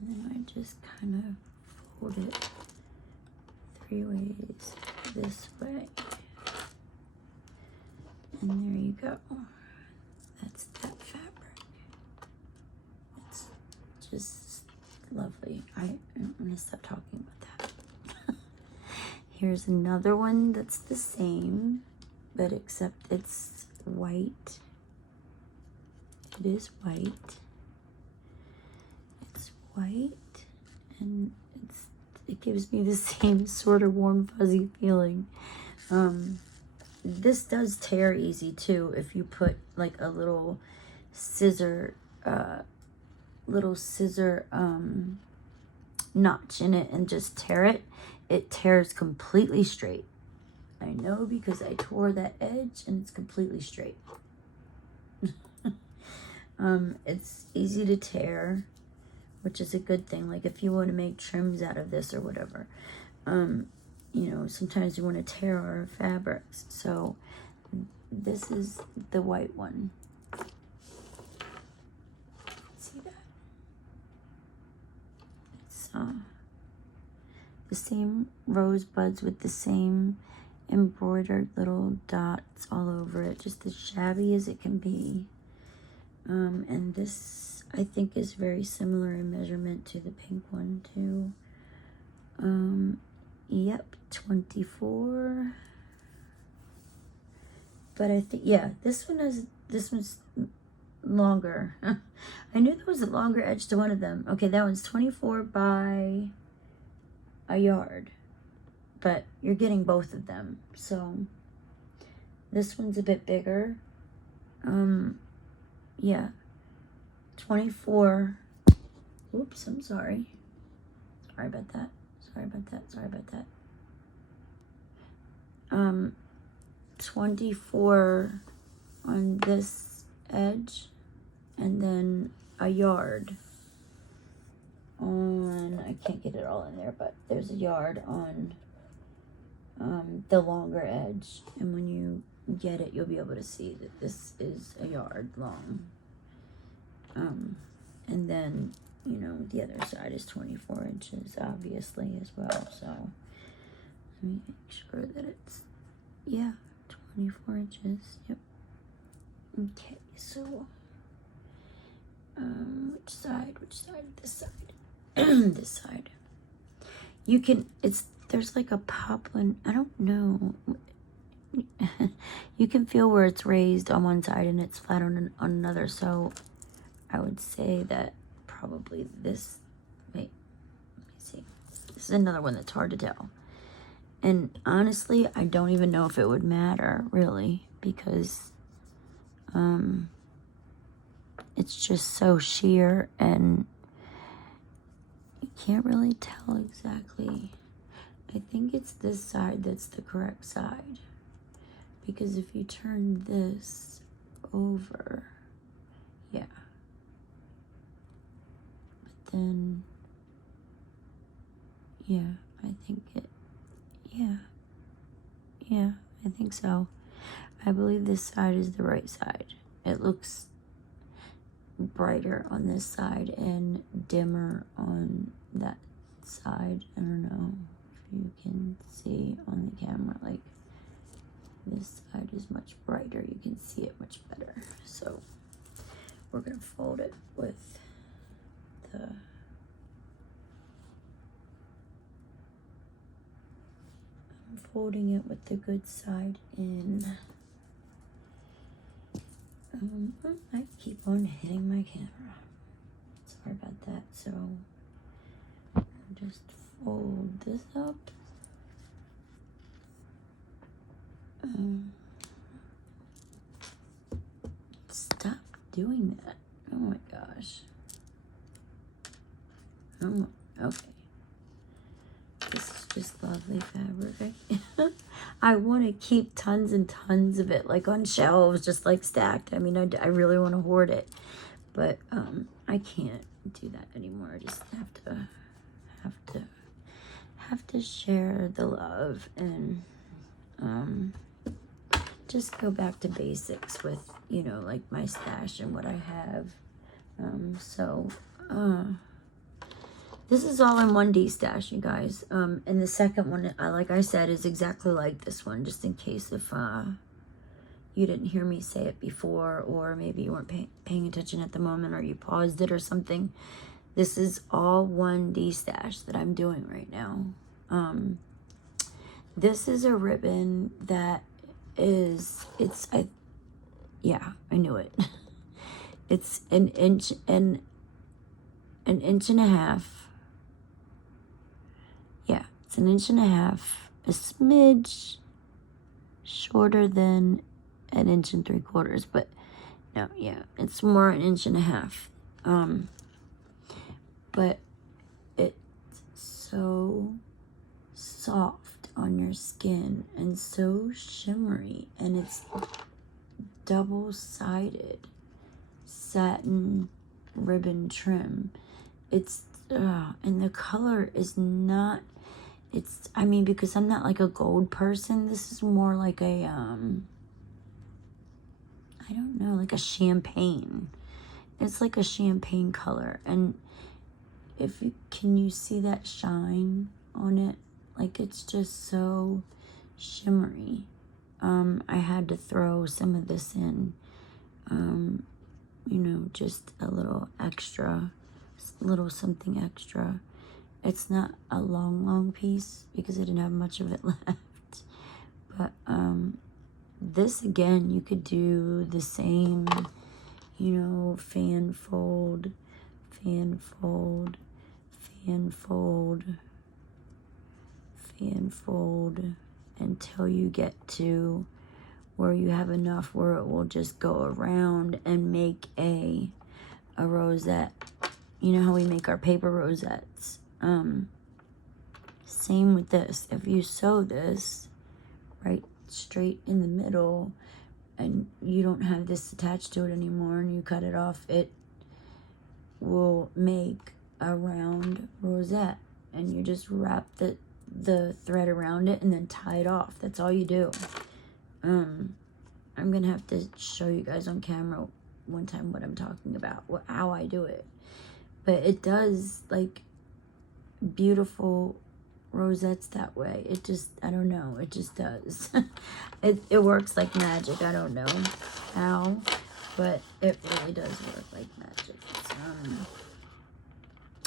And then I just kind of fold it 3 ways this way. And there you go. That's that fabric. It's just lovely. I'm gonna stop talking about that. Here's another one that's the same, but except it's white. It is white. It's white, and it gives me the same sort of warm fuzzy feeling. This does tear easy too if you put like a little scissor notch in it and just tear it. It tears completely straight. I know because I tore that edge and it's completely straight. It's easy to tear, which is a good thing. Like if you want to make trims out of this or whatever, you know, sometimes you want to tear our fabrics. So this is the white one. See that? It's the same rosebuds with the same embroidered little dots all over it, just as shabby as it can be. And this I think is very similar in measurement to the pink one too. Yep, 24. But I think, yeah, this one's longer. I knew there was a longer edge to one of them. Okay, that one's 24 by a yard, but you're getting both of them. So this one's a bit bigger. Yeah, 24. Oops, I'm sorry. Sorry about that. Sorry about that. Sorry about that. 24 on this edge, and then a yard on, I can't get it all in there, but there's a yard on the longer edge. And when you get it, you'll be able to see that this is a yard long. And then, you know, the other side is 24 inches, obviously, as well. So let me make sure that it's, yeah, 24 inches. Yep. Okay, so which side? This side. This side. You can, there's like a poplin, I don't know. You can feel where it's raised on one side and it's flat on another. So I would say that probably this, wait, let me see. This is another one that's hard to tell. And honestly, I don't even know if it would matter, really, because it's just so sheer and you can't really tell exactly. I think it's this side that's the correct side, because if you turn this over, yeah, but then, yeah, I think it, yeah, I think so. I believe this side is the right side. It looks brighter on this side and dimmer on that side. I don't know if you can see on the camera, like this side is much brighter. You can see it much better. So we're gonna fold it with the, I'm folding it with the good side in. I keep on hitting my camera. Sorry about that. So I'll just fold this up. Stop doing that. Oh my gosh. Oh, okay. This is just lovely fabric. I want to keep tons and tons of it, like on shelves, just like stacked. I mean, I really want to hoard it, but I can't do that anymore. I just have to share the love and just go back to basics with, you know, like my stash and what I have. This is all in 1D stash, you guys. And the second one, like I said, is exactly like this one, just in case if you didn't hear me say it before, or maybe you weren't paying attention at the moment, or you paused it or something. This is all 1D stash that I'm doing right now. This is a ribbon that is, yeah, I knew it. It's an inch and a half. Yeah, it's an inch and a half, a smidge shorter than an inch and 3/4, but no, yeah, it's more an inch and a half. But it's so soft on your skin and so shimmery, and it's double-sided satin ribbon trim. It's and the color is not, it's, I mean, because I'm not like a gold person, this is more like a I don't know, like a champagne. It's like a champagne color, and if you can, you see that shine on it? Like, it's just so shimmery. I had to throw some of this in, you know, just a little extra, little something extra. It's not a long piece because I didn't have much of it left. But this, again, you could do the same, you know, fan fold, fan fold, fan fold, fan fold, until you get to where you have enough where it will just go around and make a rosette. You know how we make our paper rosettes? Same with this. If you sew this right straight in the middle and you don't have this attached to it anymore and you cut it off, it will make a round rosette, and you just wrap the thread around it and then tie it off. That's all you do. I'm gonna have to show you guys on camera one time what I'm talking about, how I do it. But it does, like, beautiful rosettes that way. It just, I don't know, it just does. it works like magic. I don't know how, but it really does work like magic. It's,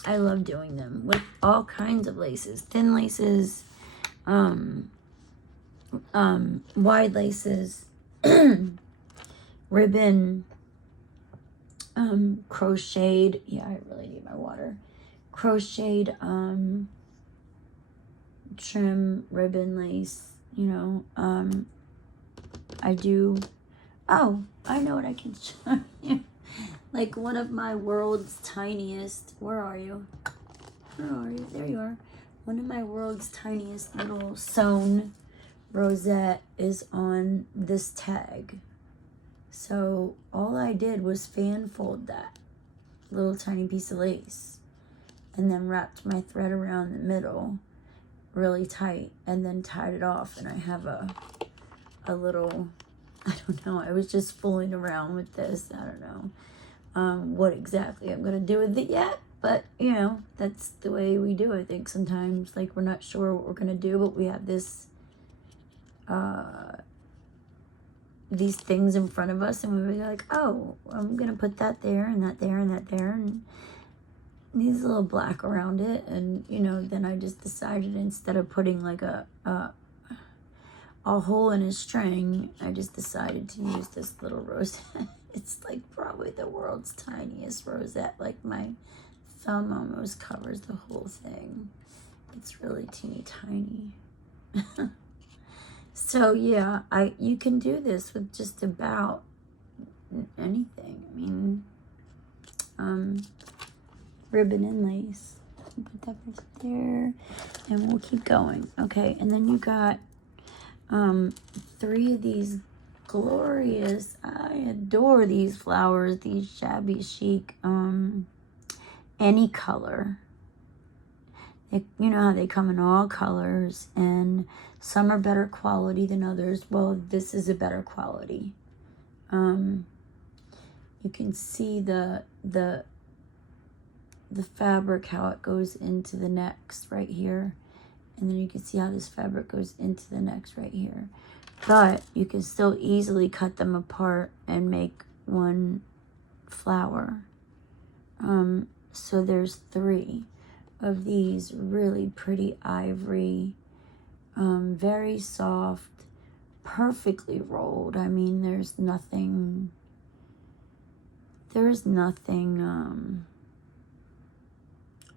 I love doing them with all kinds of laces, thin laces, wide laces, ribbon, crocheted, yeah, I really need my water, crocheted, trim ribbon lace, you know. I do, oh, I know what I can show you. Like one of my world's tiniest, where are you? Where are you? There you are. One of my world's tiniest little sewn rosette is on this tag. So all I did was fan fold that little tiny piece of lace and then wrapped my thread around the middle really tight and then tied it off, and I have a little, I don't know, I was just fooling around with this. I don't know what exactly I'm gonna do with it yet, but you know, that's the way we do it. I think sometimes, like, we're not sure what we're gonna do, but we have this these things in front of us, and we're like, oh, I'm gonna put that there and that there and that there, and these little black around it. And you know, then I just decided, instead of putting like a hole in a string, I just decided to use this little rosette. It's like probably the world's tiniest rosette. Like my thumb almost covers the whole thing. It's really teeny tiny. So yeah, you can do this with just about anything. I mean, ribbon and lace. can put that right there, and we'll keep going. Okay, and then you got 3 of these glorious, I adore these flowers, these shabby chic, any color. You know how they come in all colors, and some are better quality than others. Well, this is a better quality. You can see the fabric, how it goes into the necks right here, and then you can see how this fabric goes into the necks right here. But you can still easily cut them apart and make one flower. So there's 3 of these really pretty ivory, very soft, perfectly rolled. I mean, there's nothing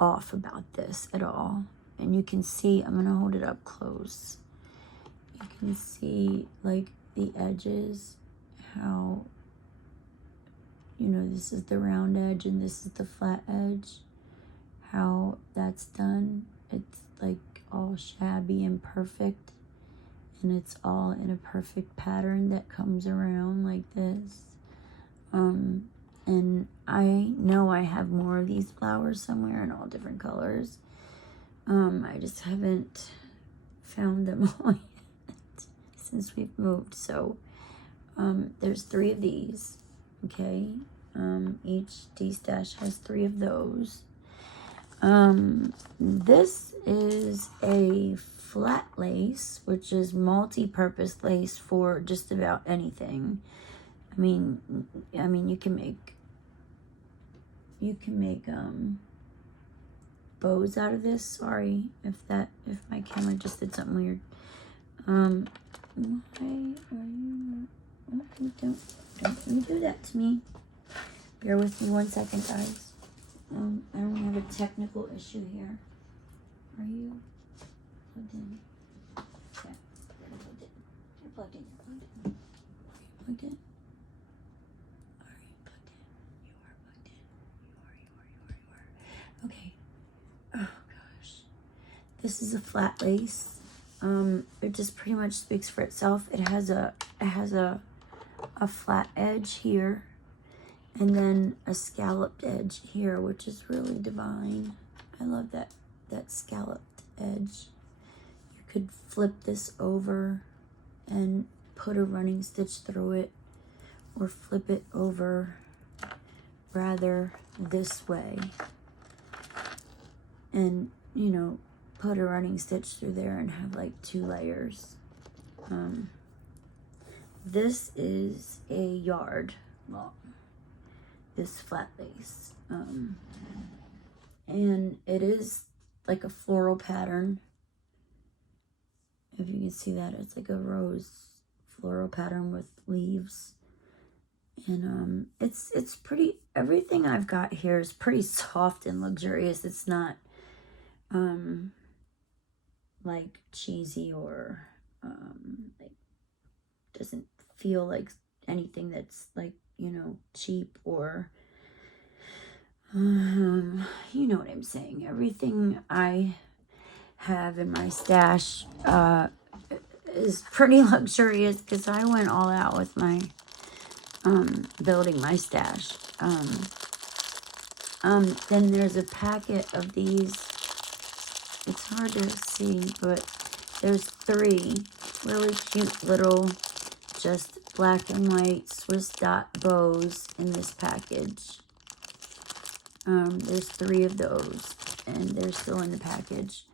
off about this at all. And you can see, I'm gonna hold it up close. You can see like the edges, how, you know, this is the round edge and this is the flat edge, how that's done. It's like all shabby and perfect, and it's all in a perfect pattern that comes around like this. And I know I have more of these flowers somewhere in all different colors. I just haven't found them all yet since we've moved. So there's 3 of these, okay? Each D-stash has 3 of those. This is a flat lace, which is multi-purpose lace for just about anything. I mean, you can make bows out of this. Sorry if my camera just did something weird. Why are you? Don't do that to me. Bear with me 1 second, guys. I don't have a technical issue here. Are you plugged in? Okay, you're plugged in. Are you plugged in? Are you plugged in? You are plugged in. You are. Okay. Oh gosh. This is a flat lace. It just pretty much speaks for itself. It has a flat edge here, and then a scalloped edge here, which is really divine. I love that scalloped edge. You could flip this over and put a running stitch through it, or flip it over rather this way and, you know, put a running stitch through there and have like 2 layers. This is a yard long, this flat lace, and it is like a floral pattern. If you can see that, it's like a rose floral pattern with leaves, and it's pretty. Everything I've got here is pretty soft and luxurious. It's not like cheesy or like, doesn't feel like anything that's like, you know, cheap or you know what I'm saying. Everything I have in my stash is pretty luxurious, because I went all out with my building my stash. Then there's a packet of these. It's hard to see, but there's 3 really cute little just black and white Swiss dot bows in this package. There's 3 of those, and they're still in the package.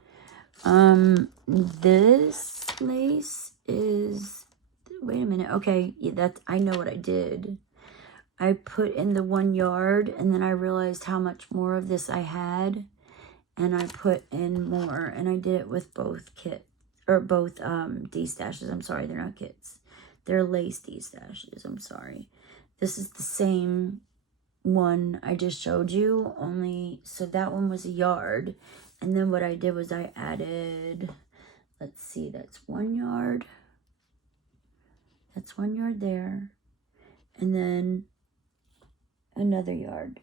This lace is, wait a minute, okay, yeah, I know what I did. I put in the 1 yard, and then I realized how much more of this I had, and I put in more, and I did it with both both D-stashes. I'm sorry, they're not kits. They're lace D-stashes, I'm sorry. This is the same one I just showed you, only, so that one was a yard, and then what I did was I added, let's see, that's 1 yard. That's 1 yard there, and then another yard,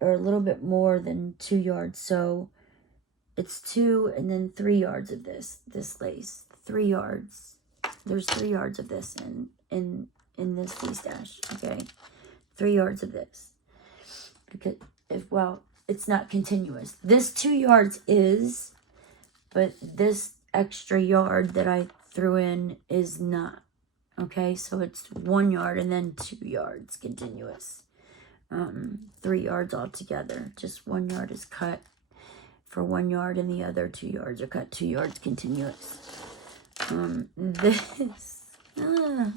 or a little bit more than 2 yards. So it's 2 and then 3 yards of this lace. 3 yards. There's 3 yards of this in this D-stash, okay? 3 yards of this. Because it's not continuous. This 2 yards is, but this extra yard that I threw in is not. Okay, so it's 1 yard and then 2 yards continuous. 3 yards altogether. Just 1 yard is cut for 1 yard and the other 2 yards are cut 2 yards continuous. This, I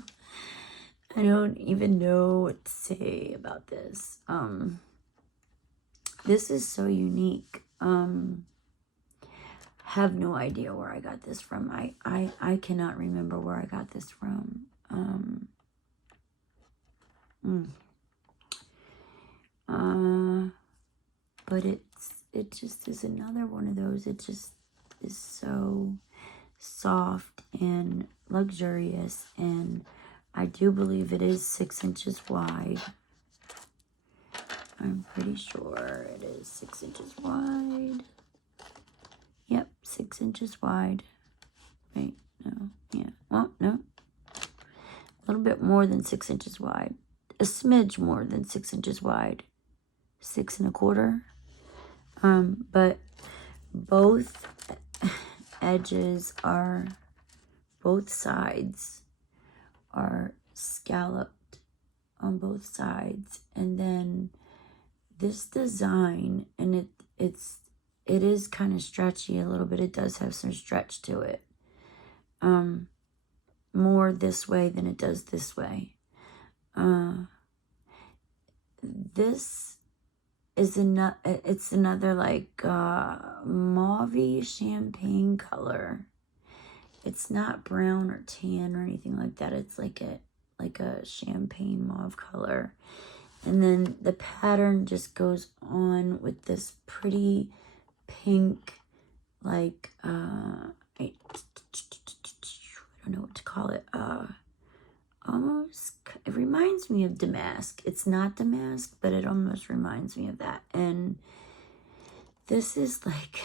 don't even know what to say about this. This is so unique. Have no idea where I got this from. I cannot remember where I got this from. But it just is another one of those. It just is so soft and luxurious, and I do believe it is 6 inches wide. I'm pretty sure it is 6 inches wide. Yep, 6 inches wide. Wait, no, yeah, well, no. A little bit more than 6 inches wide. A smidge more than 6 inches wide. 6 1/4. But both edges are, both sides are scalloped on both sides. And then this design, and it is kind of stretchy a little bit. It does have some stretch to it. More this way than it does this way. This is another like mauve champagne color. It's not brown or tan or anything like that. It's like a champagne mauve color. And then the pattern just goes on with this pretty pink, like, I don't know what to call it. Almost, it reminds me of damask. It's not damask, but it almost reminds me of that. And this is like,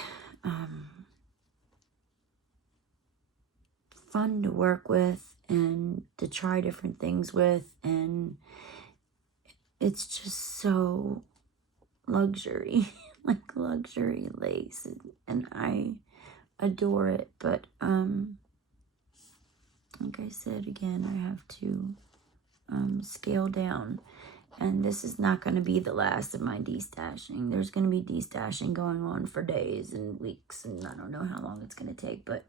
fun to work with and to try different things with. And it's just so luxury, like luxury lace, and I adore it. But like I said again, I have to scale down, and this is not going to be the last of my destashing. There's going to be destashing going on for days and weeks, and I don't know how long it's going to take, but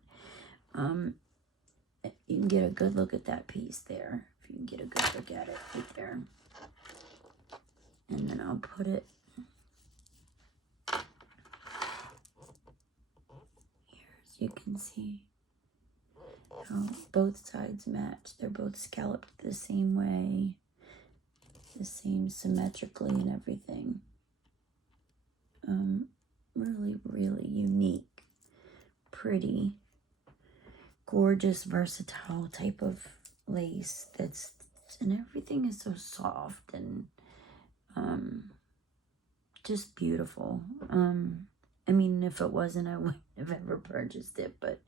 you can get a good look at that piece there. If you can get a good look at it right there. And then I'll put it here so you can see how both sides match. They're both scalloped the same way, the same symmetrically and everything. Really, really unique, pretty, gorgeous, versatile type of lace and everything is so soft and just beautiful. I mean, if it wasn't, I wouldn't have ever purchased it, but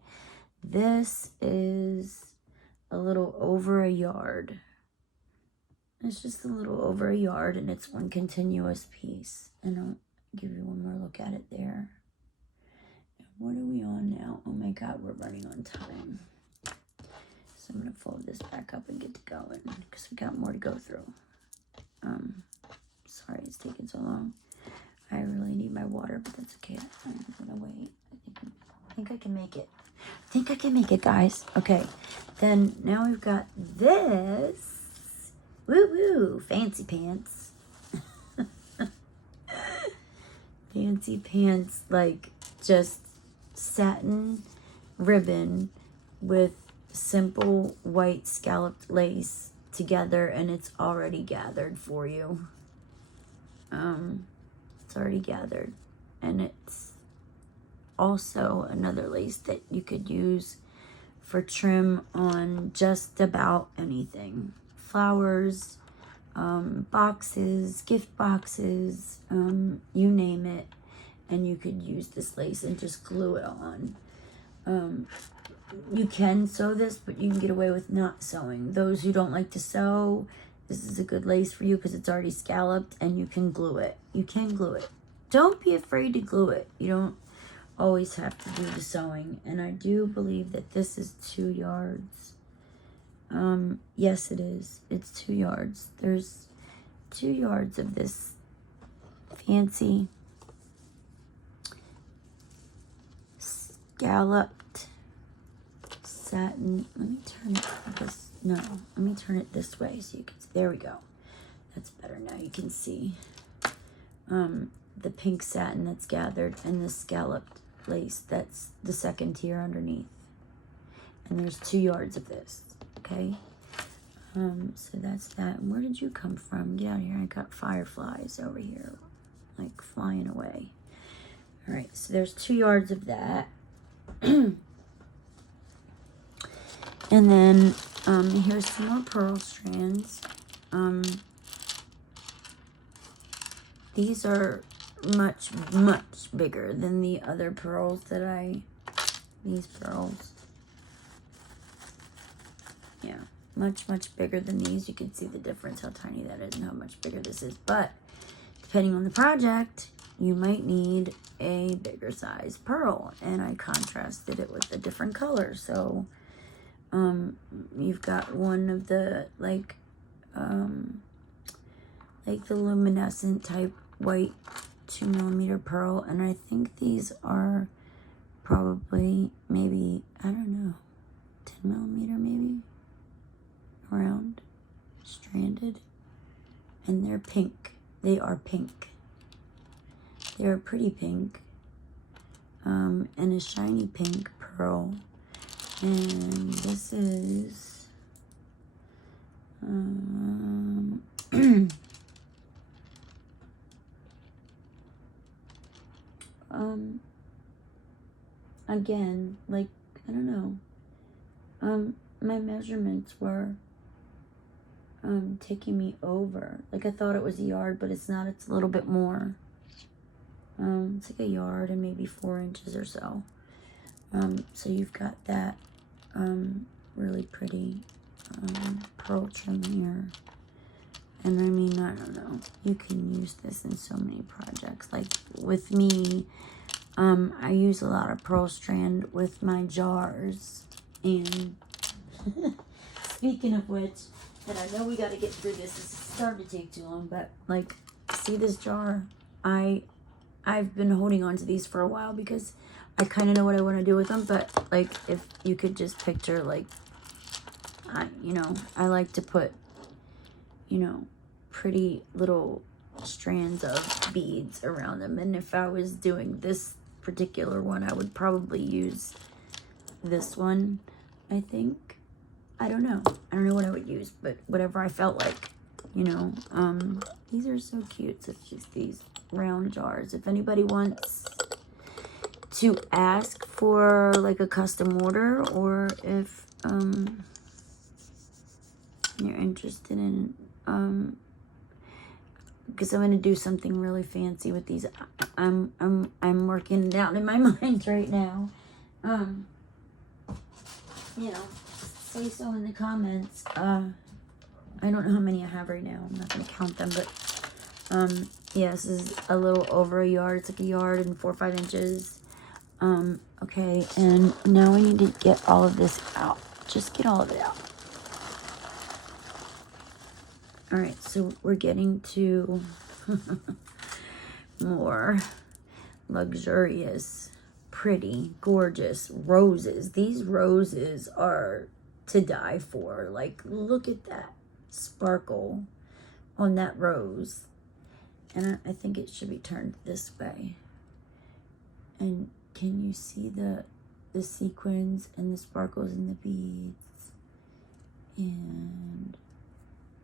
this is a little over a yard. It's just a little over a yard, and it's one continuous piece. And I'll give you one more look at it there. And what are we on now? Oh my God, we're running on time. So I'm going to fold this back up and get to going because we got more to go through. Sorry it's taking so long. I really need my water, but that's okay. I'm going to wait. I think I can make it. I think I can make it, guys. Okay. Then now we've got this. Woo woo. Fancy pants. Fancy pants, like just satin ribbon with simple white scalloped lace together, and it's already gathered for you. It's already gathered, and it's also another lace that you could use for trim on just about anything. Flowers, boxes, gift boxes, you name it. and you could use this lace and just glue it on. You can sew this, but you can get away with not sewing. Those who don't like to sew, this is a good lace for you because it's already scalloped and you can glue it. You can glue it. Don't be afraid to glue it. You don't always have to do the sewing. And I do believe that this is 2 yards. Yes, it is. It's 2 yards. There's 2 yards of this fancy scalloped satin. Let me turn it this. No, let me turn it this way so you can. There we go. That's better now. You can see the pink satin that's gathered and the scalloped lace that's the second tier underneath. And there's 2 yards of this. Okay. So that's that. And where did you come from? Get out of here. I got fireflies over here, like flying away. All right. So there's 2 yards of that. And then here's some more pearl strands. These are much bigger than the other pearls that these pearls. Yeah, much bigger than these. You can see the difference, how tiny that is and how much bigger this is. But depending on the project, you might need a bigger size pearl. And I contrasted it with a different color. So you've got one of the like the luminescent type white 2mm pearl, and I think these are probably maybe, I don't know, 10mm maybe, around, stranded, and they're pink. They are pink. They're pretty pink, and a shiny pink pearl. And this is again, like, I don't know, my measurements were taking me over. Like, I thought it was a yard, but it's not. It's a little bit more. It's like a yard and maybe 4 inches or so. So you've got that really pretty pearl trim here. And I mean, I don't know, you can use this in so many projects. Like with me, I use a lot of pearl strand with my jars. And speaking of which, and I know we got to get through this. This is starting to take too long, but like, see this jar? I've been holding on to these for a while because I kind of know what I want to do with them. But like, if you could just picture, like, I like to put, pretty little strands of beads around them. And if I was doing this particular one, I would probably use this one, I think. I don't know what I would use, but whatever I felt like, these are so cute. So it's just these round jars. If anybody wants to ask for like a custom order, or if you're interested in because I'm going to do something really fancy with these. I'm working it out in my mind right now. Say so in the comments. I don't know how many I have right now. I'm not going to count them, but yeah, this is a little over a yard. It's like a yard and 4 or 5 inches. Okay, and now I need to get all of this out. Just get all of it out. All right, so we're getting to more luxurious, pretty, gorgeous roses. These roses are to die for. Like, look at that sparkle on that rose. And I think it should be turned this way. And can you see the sequins and the sparkles in the beads? And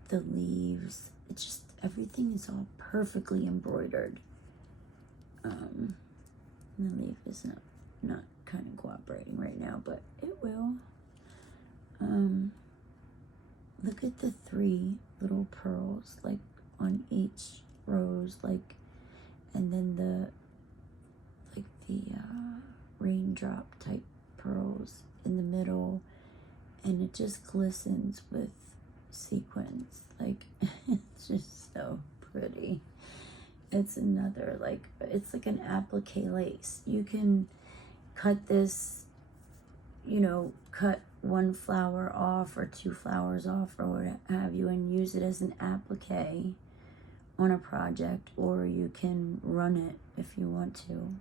the leaves. It's just, everything is all perfectly embroidered. And the leaf is not kind of cooperating right now, but it will. Look at the 3 little pearls, like on each rose, like, and then like the raindrop type pearls in the middle, and it just glistens with sequins. Like, it's just so pretty. It's another, like, it's like an applique lace. You can cut this, you know, cut one flower off or two flowers off or what have you, and use it as an applique on a project, or you can run it if you want to,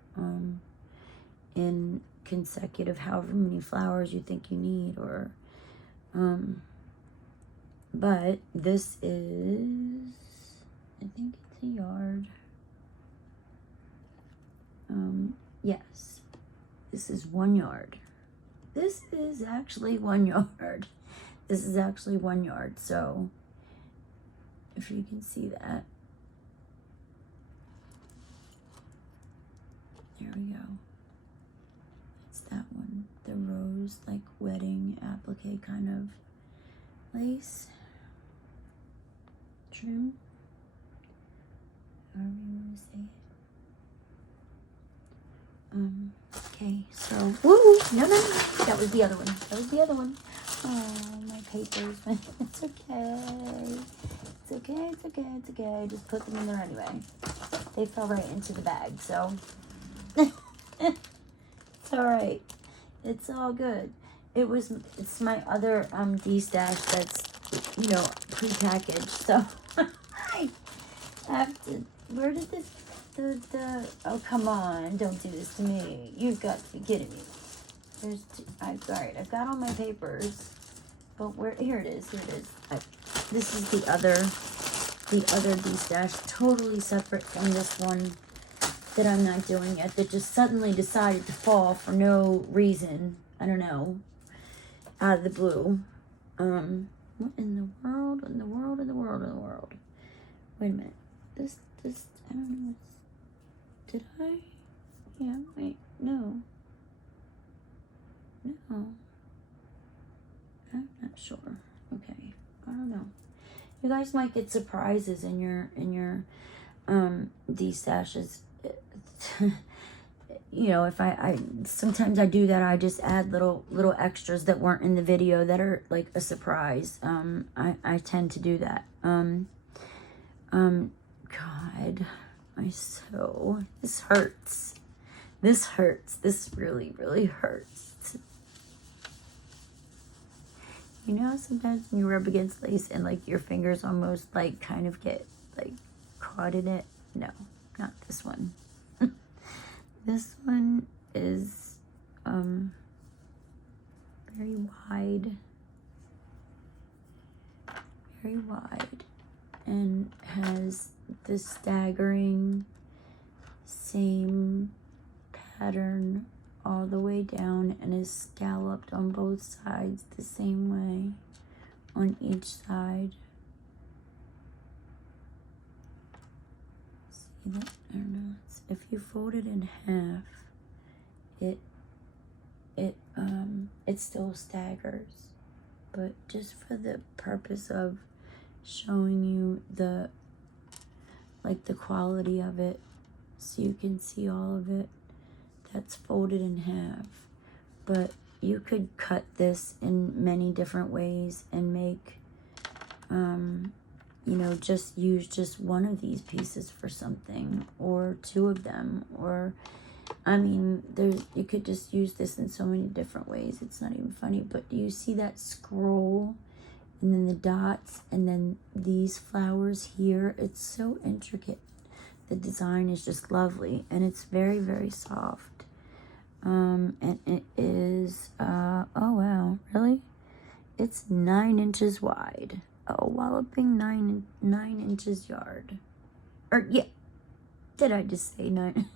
in consecutive however many flowers you think you need, or but this is, I think it's a yard. Yes, this is 1 yard. This is actually 1 yard. This is actually 1 yard. So if you can see that, there we go. It's that one, the rose, like wedding applique kind of lace trim, however you want to say it. Okay, so, woo, no, that was the other one. That was the other one. Oh, my papers. It's okay. It's okay, it's okay, it's okay. Just put them in there anyway. They fell right into the bag, so. It's all right. It's all good. It's my other Detash that's, you know, prepackaged, so. I have to, where did this, oh, come on, don't do this to me. You've got to be kidding me. All right, I've got all my papers, but here it is. This is the other Detash, totally separate from this one that I'm not doing yet, that just suddenly decided to fall for no reason. I don't know, out of the blue. What in the world, Wait a minute. This, I don't know. Did I? Yeah, wait, no. I'm not sure. Okay, I don't know. You guys might get surprises in your Detashes. You know, if I sometimes I do that. I just add little extras that weren't in the video that are like a surprise. I tend to do that. God, this hurts. This really hurts. You know, sometimes when you rub against lace and like your fingers almost like kind of get like caught in it. No, not this one. This one is very wide, and has the staggering same pattern all the way down, and is scalloped on both sides the same way on each side. See that? I don't know. If you fold it in half, it still staggers, but just for the purpose of showing you the quality of it, so you can see all of it, that's folded in half. But you could cut this in many different ways and make, you know, just use just one of these pieces for something, or two of them, or, I mean, you could just use this in so many different ways. It's not even funny. But do you see that scroll, and then the dots, and then these flowers here? It's so intricate. The design is just lovely, and it's very, very soft. And it is, oh wow, really? It's 9 inches wide. A walloping 9 inches yard. Or, yeah, did I just say 9?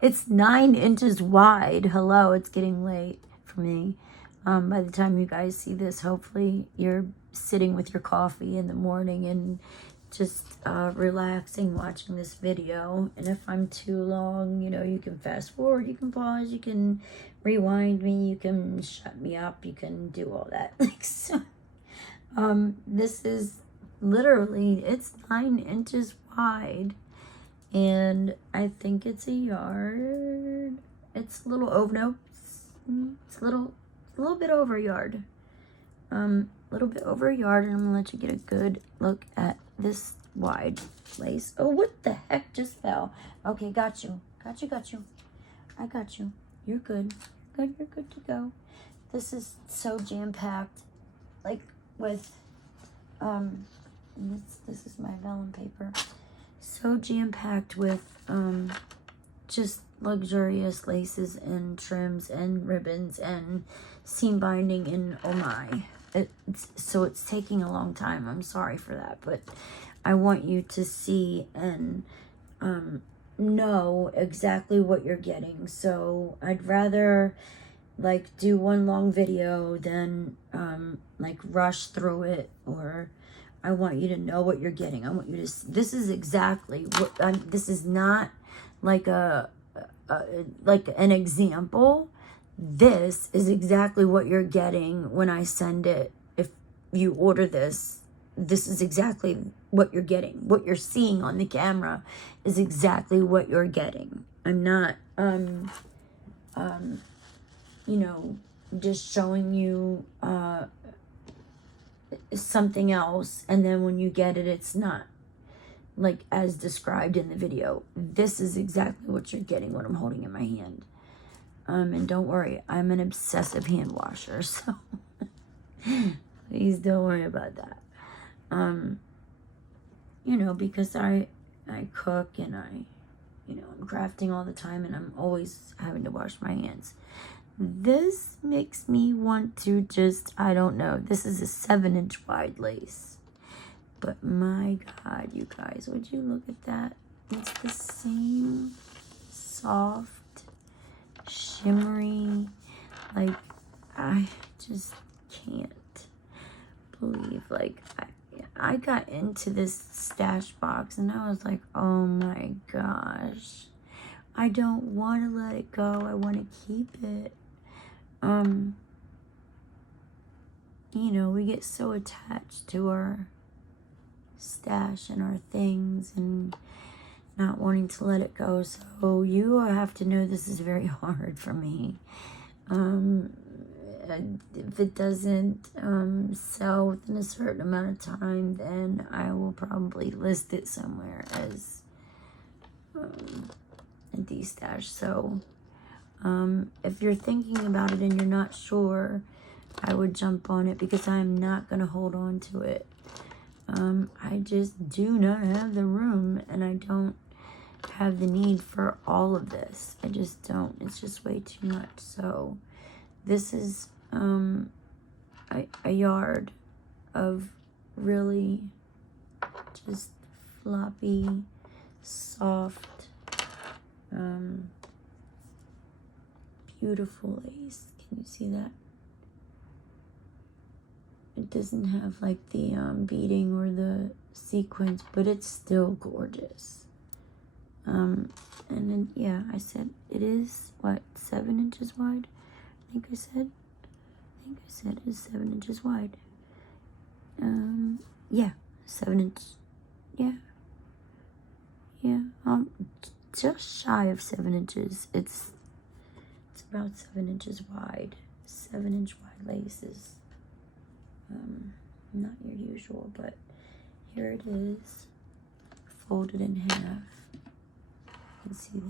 It's 9 inches wide. Hello, it's getting late for me. By the time you guys see this, hopefully you're sitting with your coffee in the morning and just relaxing, watching this video. And if I'm too long, you know, you can fast forward, you can pause, you can rewind me, you can shut me up, you can do all that. Like, so, this is literally, it's 9 inches wide, And I think it's a yard. It's a little over, no, it's a little bit over a yard. A little bit over a yard, and I'm gonna let you get a good look at this wide lace. Oh, what the heck just fell? Okay, got you. I got you. You're good. You're good to go. This is so jam-packed, like with, this is my vellum paper. So jam-packed with, just luxurious laces and trims and ribbons and seam binding, and oh my. So it's taking a long time. I'm sorry for that, but I want you to see and know exactly what you're getting. So I'd rather like do one long video than like rush through it, or I want you to know what you're getting. I want you to, this is exactly what, this is not like like an example. This is exactly what you're getting when I send it. If you order this, this is exactly what you're getting. What you're seeing on the camera is exactly what you're getting. I'm not, you know, just showing you something else, and then when you get it, it's not like as described in the video. This is exactly what you're getting, what I'm holding in my hand. And don't worry, I'm an obsessive hand washer, so please don't worry about that. You know, because I cook, and you know, I'm crafting all the time, and I'm always having to wash my hands. This makes me want to just, I don't know, this is a 7-inch wide lace. But my God, you guys, would you look at that? It's the same soft, shimmery, like, I just can't believe, like, I got into this stash box, and I was like, oh my gosh, I don't want to let it go. I want to keep it. You know, we get so attached to our stash and our things and not wanting to let it go. So you have to know this is very hard for me. If it doesn't sell within a certain amount of time, then I will probably list it somewhere as a destash. So if you're thinking about it and you're not sure, I would jump on it, because I'm not going to hold on to it. I just do not have the room, and I don't have the need for all of this. I just don't. It's just way too much. So this is a yard of really just floppy, soft, beautiful lace. Can you see that? It doesn't have like the beading or the sequins, but it's still gorgeous. And then, yeah, I said it is, what, 7 inches wide? I think I said it's 7 inches wide. Yeah, 7 inch, yeah, just shy of 7 inches. It's about 7 inches wide. 7-inch wide lace is not your usual, but here it is, folded in half. You can see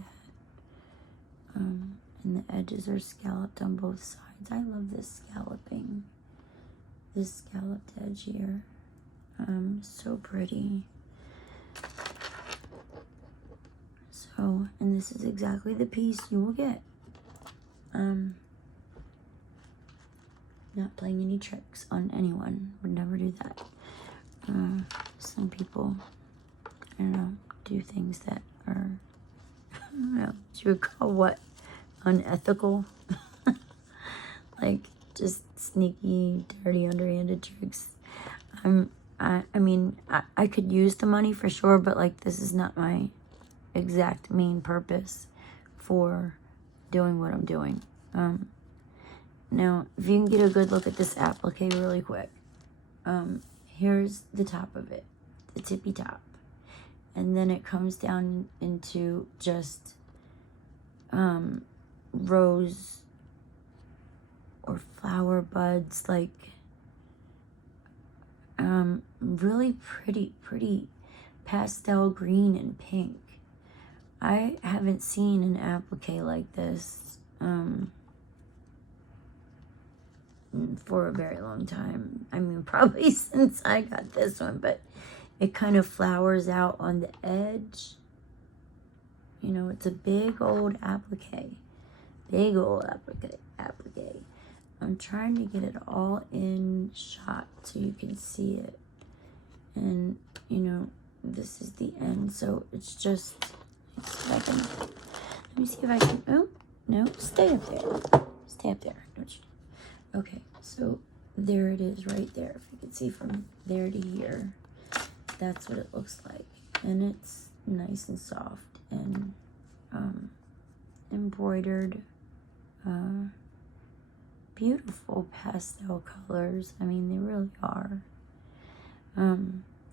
that. And the edges are scalloped on both sides. I love this scalloping, this scalloped edge here. So pretty. So, and this is exactly the piece you will get. Not playing any tricks on anyone. Would never do that. Some people, I don't know, do things that are, I don't know, what you would call what? Unethical. Like just sneaky, dirty, underhanded tricks. I mean, I could use the money for sure, but like this is not my exact main purpose for doing what I'm doing. Now, if you can get a good look at this applique really quick, here's the top of it, the tippy top, and then it comes down into just rose or flower buds, like really pretty pastel green and pink. I haven't seen an applique like this for a very long time. I mean, probably since I got this one, but it kind of flowers out on the edge. You know, it's a big old applique. Big old applique. I'm trying to get it all in shot so you can see it. And, you know, this is the end. So it's just, let me see if I can, oh, no, stay up there. Stay up there, don't you? Okay, so there it is right there. If you can see from there to here, that's what it looks like. And it's nice and soft and embroidered, beautiful pastel colors. I mean, they really are.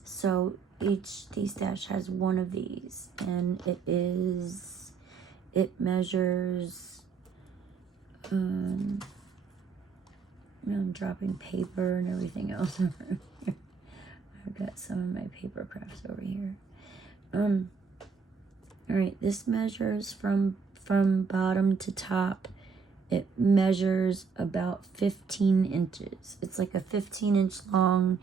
So each Detash has one of these, and it measures, I'm dropping paper and everything else over here. I've got some of my paper crafts over here. All right, this measures from bottom to top. It measures about 15 inches. It's like a 15-inch long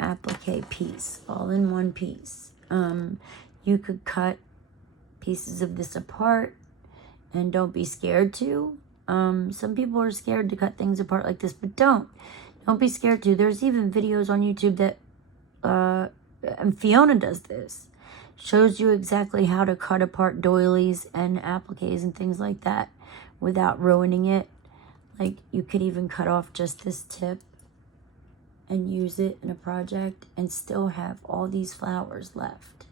applique piece, all in one piece. You could cut pieces of this apart, and don't be scared to. Some people are scared to cut things apart like this, but don't be scared to. There's even videos on YouTube that and Fiona does this, shows you exactly how to cut apart doilies and appliques and things like that without ruining it. Like, you could even cut off just this tip and use it in a project and still have all these flowers left.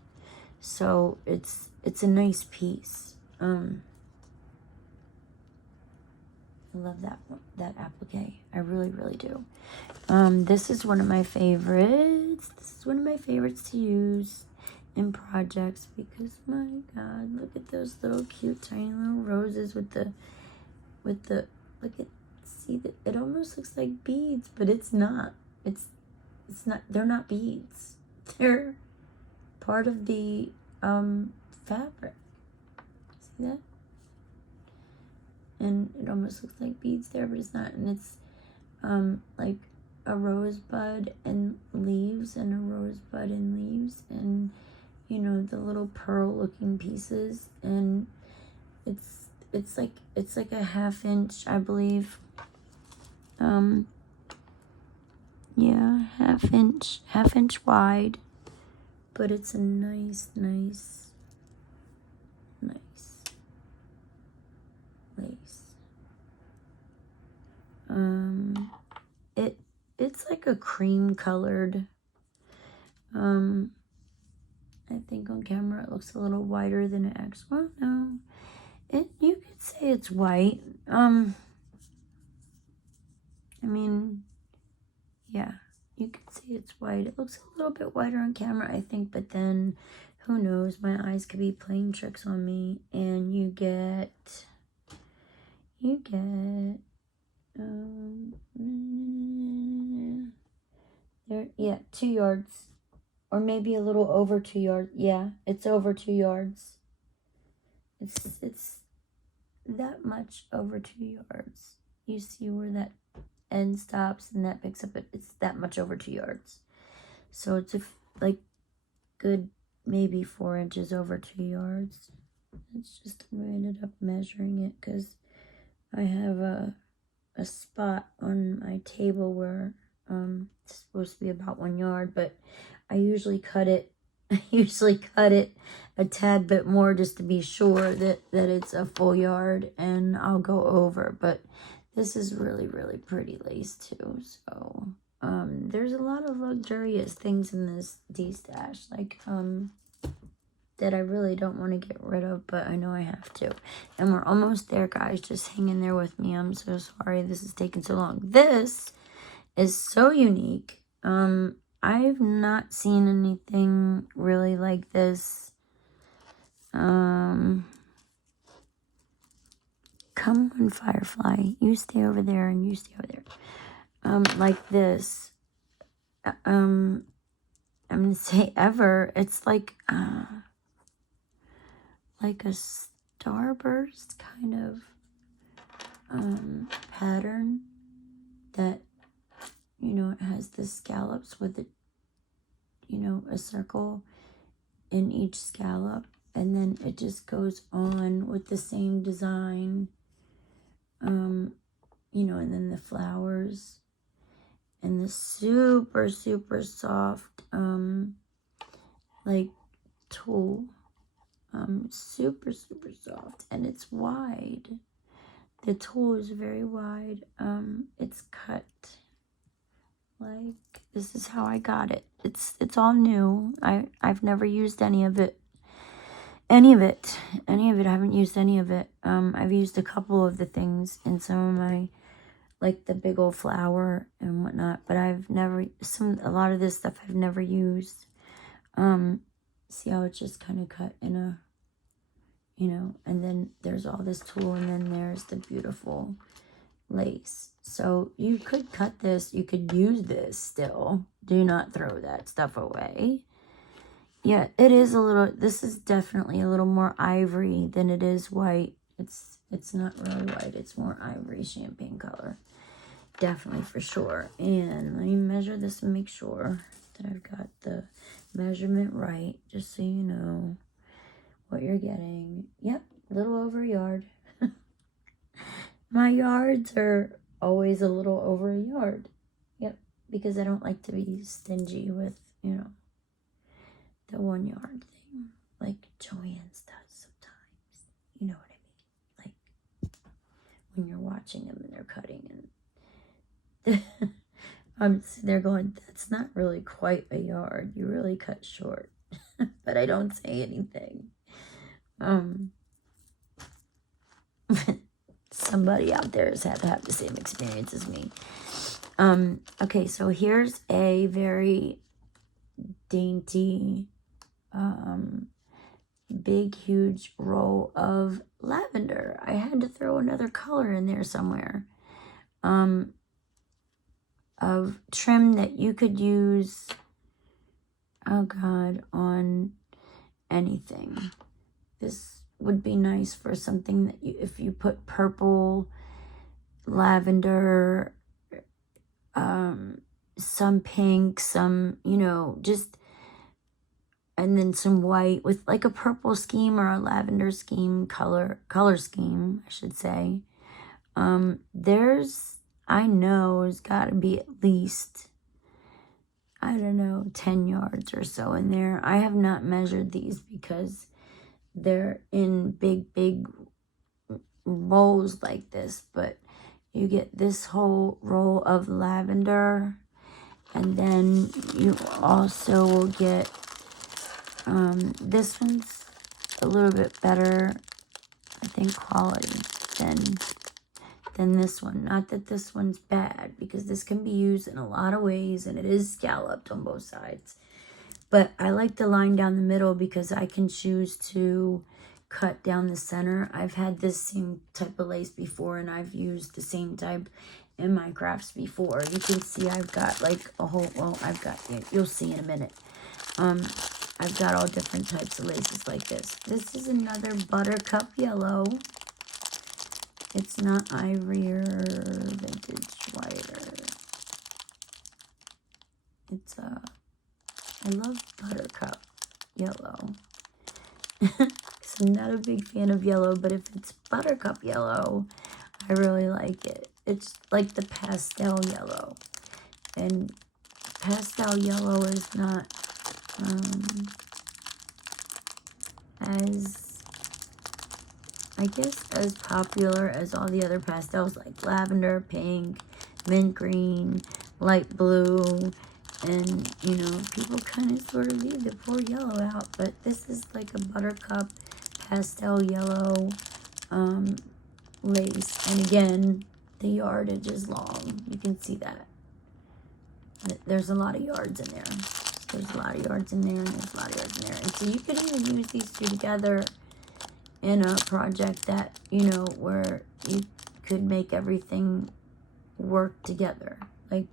So it's a nice piece. I love that applique. I really do. This is one of my favorites. This is one of my favorites to use in projects because, my God, look at those little cute tiny little roses with the look at, see that it almost looks like beads, but it's not. It's not. They're not beads. They're part of the fabric. See that? And it almost looks like beads there, but it's not. And it's like a rosebud and leaves, and a rosebud and leaves, and you know, the little pearl looking pieces, and it's like a 1/2 inch, I believe. Yeah, 1/2 inch wide, but it's a nice lace. It's like a cream colored. I think on camera it looks a little whiter than it actually. Well, no, you could say it's white. I mean, yeah, you could say it's white. It looks a little bit whiter on camera, I think, but then who knows? My eyes could be playing tricks on me, and you get there, yeah, 2 yards, or maybe a little over 2 yards. Yeah, it's over 2 yards. It's that much over 2 yards. You see where that end stops and that picks up it. It's that much over 2 yards. So it's like good maybe 4 inches over 2 yards. It's just I ended up measuring it because I have a spot on my table where it's supposed to be about 1 yard, but I usually cut it a tad bit more just to be sure that it's a full yard, and I'll go over. But this is really pretty lace too. So there's a lot of luxurious things in this Detash, like that I really don't want to get rid of, but I know I have to. And we're almost there, guys. Just hang in there with me. I'm so sorry this is taking so long. This is so unique. I've not seen anything really like this. Come on, Firefly. You stay over there and you stay over there. Like this. I'm gonna say ever. It's like a starburst kind of pattern that, you know, it has the scallops with it, you know, a circle in each scallop, and then it just goes on with the same design, you know, and then the flowers and the super, super soft, like tulle, super, super soft, and it's wide. The tulle is very wide. It's cut like, this is how I got it. It's all new. I've never used any of it. I haven't used any of it. I've used a couple of the things in some of my, like the big old flower and whatnot, but I've never, a lot of this stuff I've never used. See how it's just kind of cut in a, you know, and then there's all this tulle, and then there's the beautiful lace. So you could cut this, you could use this still. Do not throw that stuff away. Yeah, it is a little, this is definitely a little more ivory than it is white. It's not really white, it's more ivory champagne color. Definitely, for sure. And let me measure this and make sure that I've got the measurement right, just so you know what you're getting. Yep, a little over a yard. My yards are always a little over a yard. Yep, because I don't like to be stingy with, you know, the 1 yard thing, like Joanne's does sometimes. You know what I mean? Like when you're watching them and they're cutting, and I'm sitting there going, that's not really quite a yard. You really cut short. But I don't say anything. Somebody out there has had to have the same experience as me. Okay, so here's a very dainty, big, huge roll of lavender. I had to throw another color in there somewhere. Of trim that you could use, oh God, on anything. This would be nice for something that you, if you put purple, lavender, some pink, some, you know, just, and then some white with like a purple scheme or a lavender scheme, color scheme, I should say. There's, I know there's got to be at least, I don't know, 10 yards or so in there. I have not measured these because they're in big rolls like this, but you get this whole roll of lavender, and then you also will get, this one's a little bit better, I think, quality than this one. Not that this one's bad, because this can be used in a lot of ways, and it is scalloped on both sides. But I like the line down the middle because I can choose to cut down the center. I've had this same type of lace before, and I've used the same type in my crafts before. You can see I've got like a whole, well, I've got, you'll see in a minute. I've got all different types of laces like this. This is another buttercup yellow. It's not ivory or vintage white, or it's I love buttercup yellow. So I'm not a big fan of yellow, but if it's buttercup yellow, I really like it. It's like the pastel yellow, and pastel yellow is not as, I guess, as popular as all the other pastels like lavender, pink, mint green, light blue, and, you know, people kind of sort of leave the poor yellow out, but this is like a buttercup pastel yellow lace, and again, the yardage is long. You can see that. there's a lot of yards in there. There's a lot of yards in there, and there's a lot of yards in there. And so you could even use these two together in a project that, you know, where you could make everything work together. Like,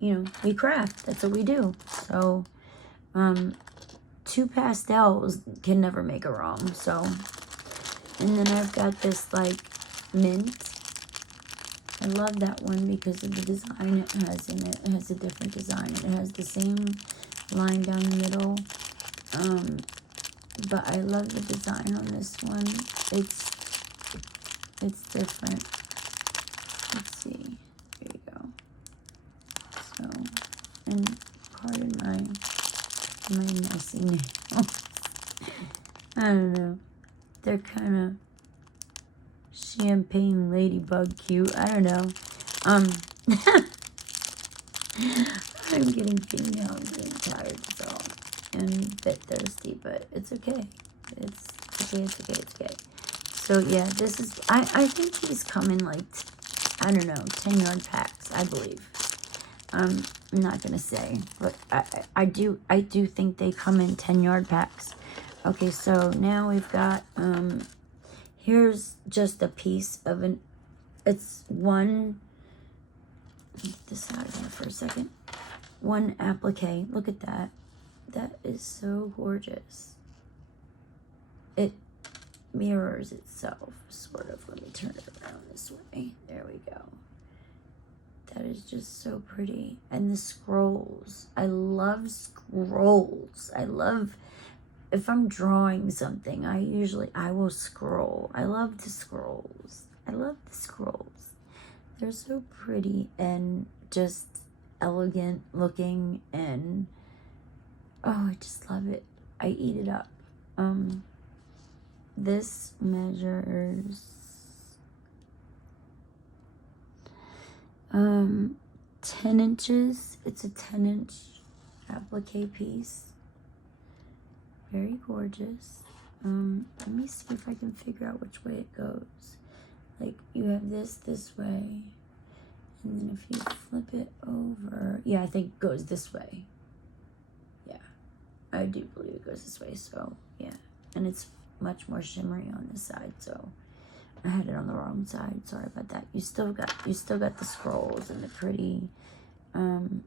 you know, we craft. That's what we do. So, two pastels can never make a wrong. So, and then I've got this, like, mint. I love that one because of the design it has in it. It has a different design. It has the same line down the middle. But I love the design on this one. It's different. Let's see. Here you go. So, and pardon my messy nails. I don't know. They're kind of champagne ladybug cute. I don't know. I'm getting fingernails, getting tired, so, and a bit thirsty, but it's okay. It's okay. So yeah, this is, I think these come in like, I don't know, 10-yard packs, I believe. I'm not gonna say, but I do think they come in 10-yard packs. Okay, so now we've got, here's just a piece of it's one, let me get this out of here for a second. One applique. Look at that. That is so gorgeous. It mirrors itself, sort of. Let me turn it around this way. There we go. That is just so pretty. And the scrolls. I love scrolls. I love, if I'm drawing something, I will scroll. I love the scrolls. They're so pretty and just elegant looking, and oh, I just love it. I eat it up. This measures 10 inches. It's a 10-inch applique piece. Very gorgeous. Let me see if I can figure out which way it goes. Like, you have this way, and then if you flip it over, yeah, I think it goes this way. Yeah, I do believe it goes this way. So yeah, and it's much more shimmery on this side, so I had it on the wrong side. Sorry about that. You still got the scrolls and the pretty, you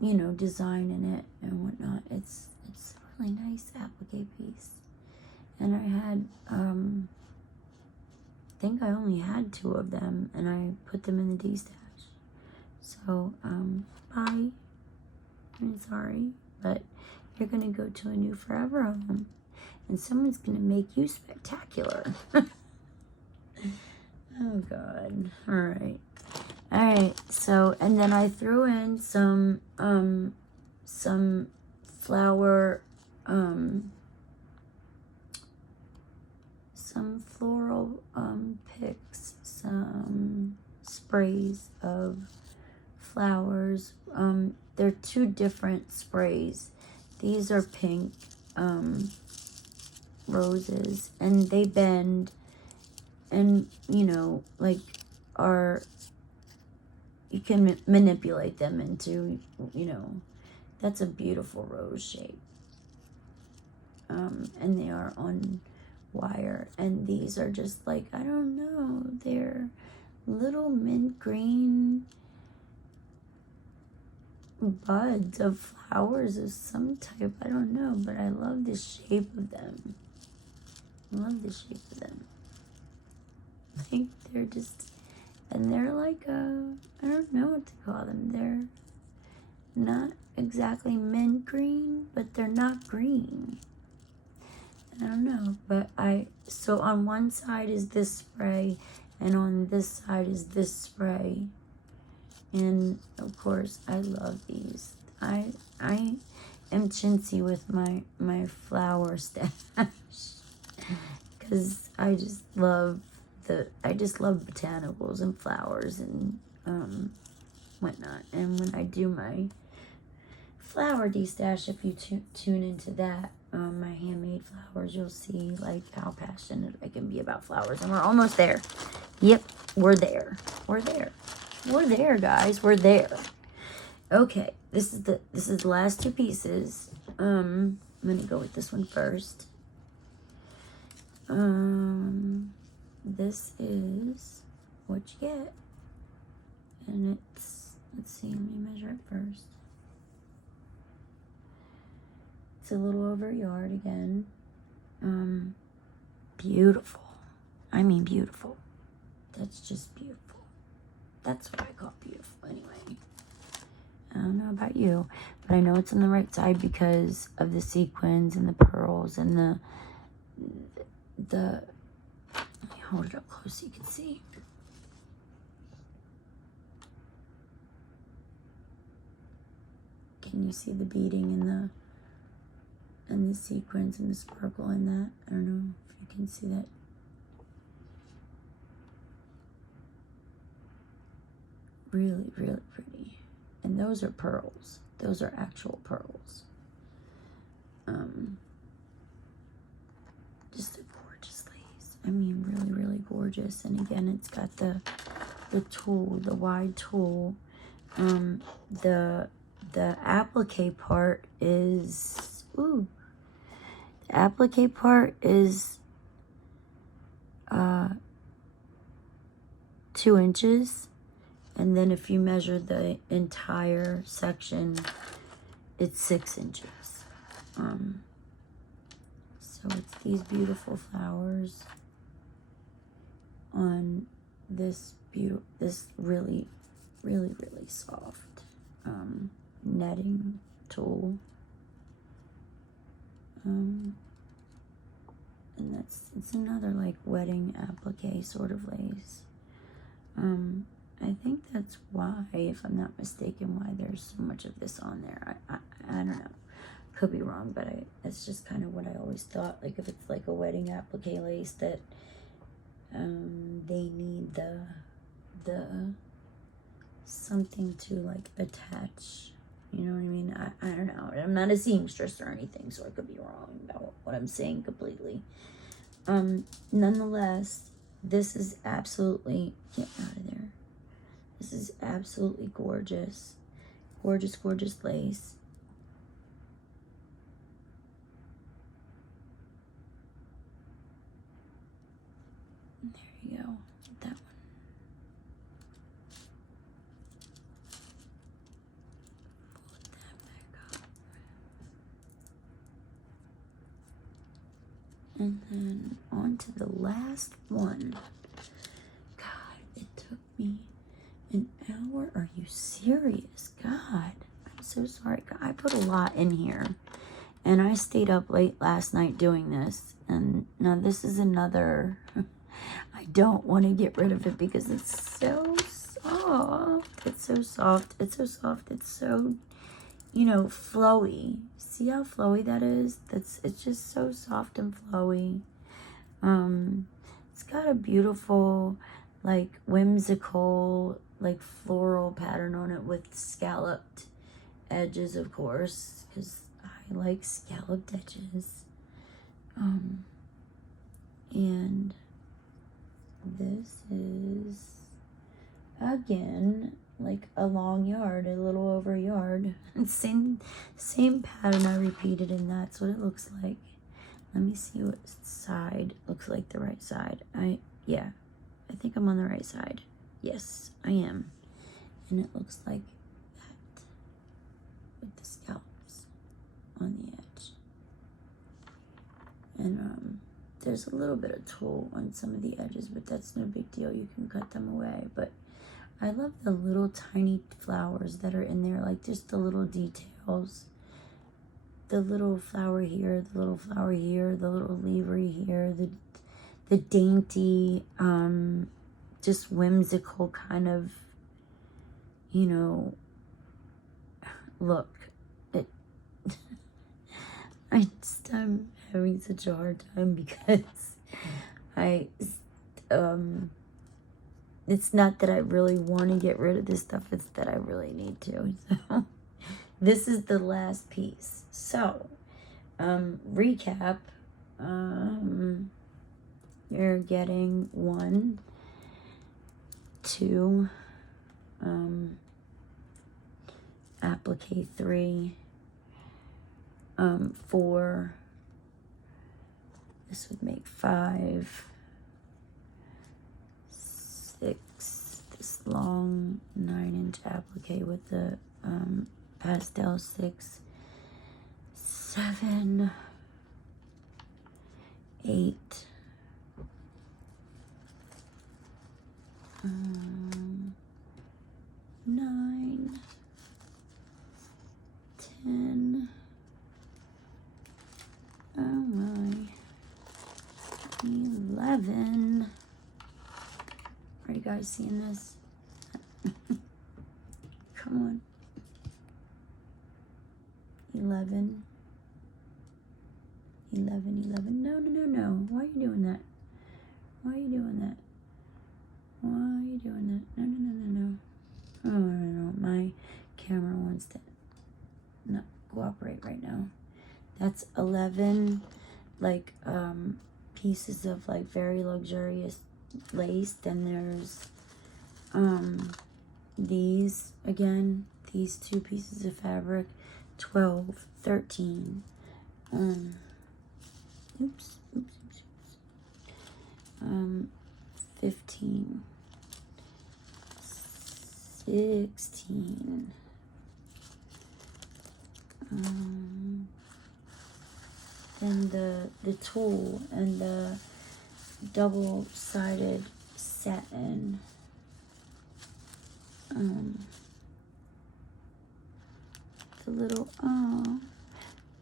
know, design in it and whatnot. It's a really nice applique piece. And I had, I think I only had 2 of them, and I put them in the Detash. So, bye. I'm sorry, but you're gonna go to a new forever home, and someone's gonna make you spectacular. Oh God. All right. So, and then I threw in some flower, some floral picks, some sprays of flowers. They're 2 different sprays. These are pink roses, and they bend, and you know, like, you can manipulate them into, you know, that's a beautiful rose shape. And they are on wire, and these are just like, I don't know, they're little mint green buds of flowers of some type. I don't know, but I love the shape of them. Like, they're just, and they're like I don't know what to call them. They're not exactly mint green, but they're not green. I don't know, but so on one side is this spray, and on this side is this spray. And of course, I love these. I am chintzy with my flower stash, because I just love botanicals and flowers and whatnot. And when I do my flower destash, if you tune into that, my handmade flowers, you'll see like how passionate I can be about flowers. And we're almost there. Yep, we're there. We're there, guys. We're there. Okay, this is the last two pieces. I'm gonna go with this one first. This is what you get, and it's, let's see, let me measure it first. It's a little over a yard again. Beautiful. I mean, beautiful. That's just beautiful. That's what I call beautiful anyway. I don't know about you, but I know it's on the right side because of the sequins and the pearls and the let me hold it up close so you can see. Can you see the beading and the sequins and the sparkle in that? I don't know if you can see that. Really, really pretty. And those are pearls. Those are actual pearls. Just a gorgeous lace. I mean, really, really gorgeous. And again, it's got the tool, the wide tool. The applique part is, the applique part is 2 inches. And then if you measure the entire section, it's 6 inches. So it's these beautiful flowers on this really, really, really soft netting tool. And it's another like wedding applique sort of lace. I think that's why, if I'm not mistaken, why there's so much of this on there. I don't know. Could be wrong, but that's just kind of what I always thought. Like if it's like a wedding applique lace, that they need the something to like attach. You know what I mean? I don't know. I'm not a seamstress or anything, so I could be wrong about what I'm saying completely. Nonetheless, this is absolutely, get out of there. This is absolutely gorgeous. Gorgeous, gorgeous lace. There you go. That one. Put that back up. And then on to the last one. God, it took me an hour? Are you serious? God, I'm so sorry. God, I put a lot in here. And I stayed up late last night doing this. And now this is another. I don't want to get rid of it because it's so soft. It's so soft. It's so soft. It's so, flowy. See how flowy that is? It's just so soft and flowy. It's got a beautiful, like, whimsical, like, floral pattern on it with scalloped edges, of course, because I like scalloped edges. And this is, again, like a long yard, a little over a yard. Same pattern I repeated, and that's what it looks like. Let me see what side looks like the right side. I think I'm on the right side. Yes, I am. And it looks like that with the scallops on the edge. And there's a little bit of tulle on some of the edges, but that's no big deal. You can cut them away. But I love the little tiny flowers that are in there, like just the little details. The little flower here, the little flower here, the little leavery here, the dainty, just whimsical kind of, look. I'm having such a hard time because it's not that I really want to get rid of this stuff, it's that I really need to. So this is the last piece. So, recap, you're getting 1, 2, applique 3, 4, this would make 5, 6, this long 9-inch applique with the pastel 6, 7, 8, 9, 10, oh my, 11. Are you guys seeing this? Come on. 11. 11. No. Why are you doing that? Why are you doing that? Why are you doing that? No. Oh, no. My camera wants to not cooperate right now. That's 11, like, pieces of, like, very luxurious lace. Then there's, these, again, these 2 pieces of fabric, 12, 13, oops, 15, 16, then the tulle and the double-sided satin, the little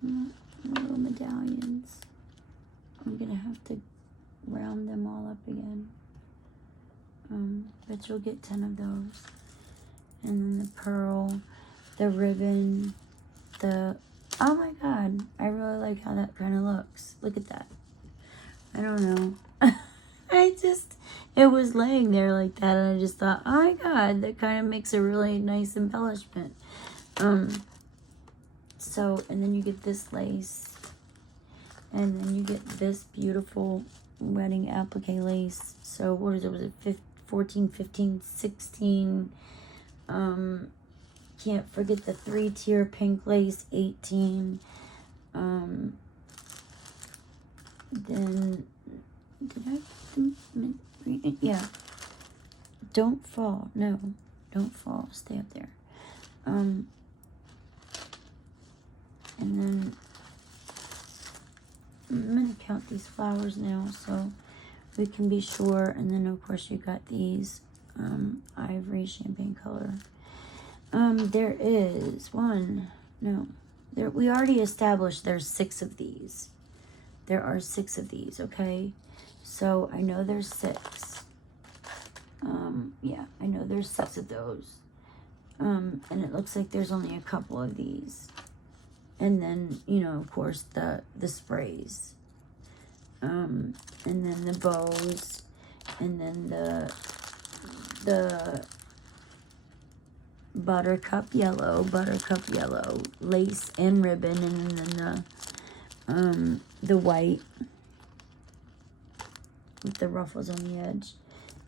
little medallions. I'm gonna have to round them all up again. But you'll get 10 of those. And then the pearl, the ribbon, oh my god, I really like how that kind of looks. Look at that. I don't know. It was laying there like that, and I just thought, oh my god, that kind of makes a really nice embellishment. So, and then you get this lace, and then you get this beautiful wedding applique lace. So what is it? Was it 14, 15, 16? Can't forget the 3-tier pink lace, 18. Then yeah. Don't fall. No, don't fall. Stay up there. And then I'm gonna count these flowers now so we can be sure. And then of course you got these ivory champagne color. There is we already established there's 6 of these. There are 6 of these, okay? So I know there's 6. Yeah, I know there's 6 of those. And it looks like there's only a couple of these. And then, you know, of course, the sprays. And then the bows. And then the buttercup yellow lace and ribbon. And then the white with the ruffles on the edge.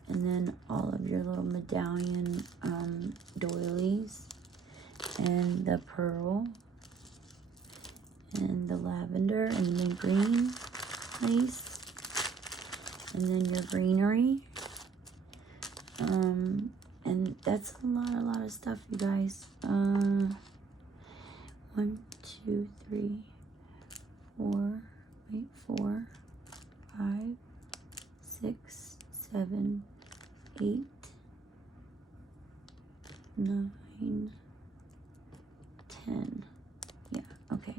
And then all of your little medallion doilies. And the pearl. And the lavender and the mint green lace. And then your greenery. And that's a lot of stuff, you guys. 1, 2, 3, 4, 5, 6, 7, 8, 9, 10. Yeah, okay.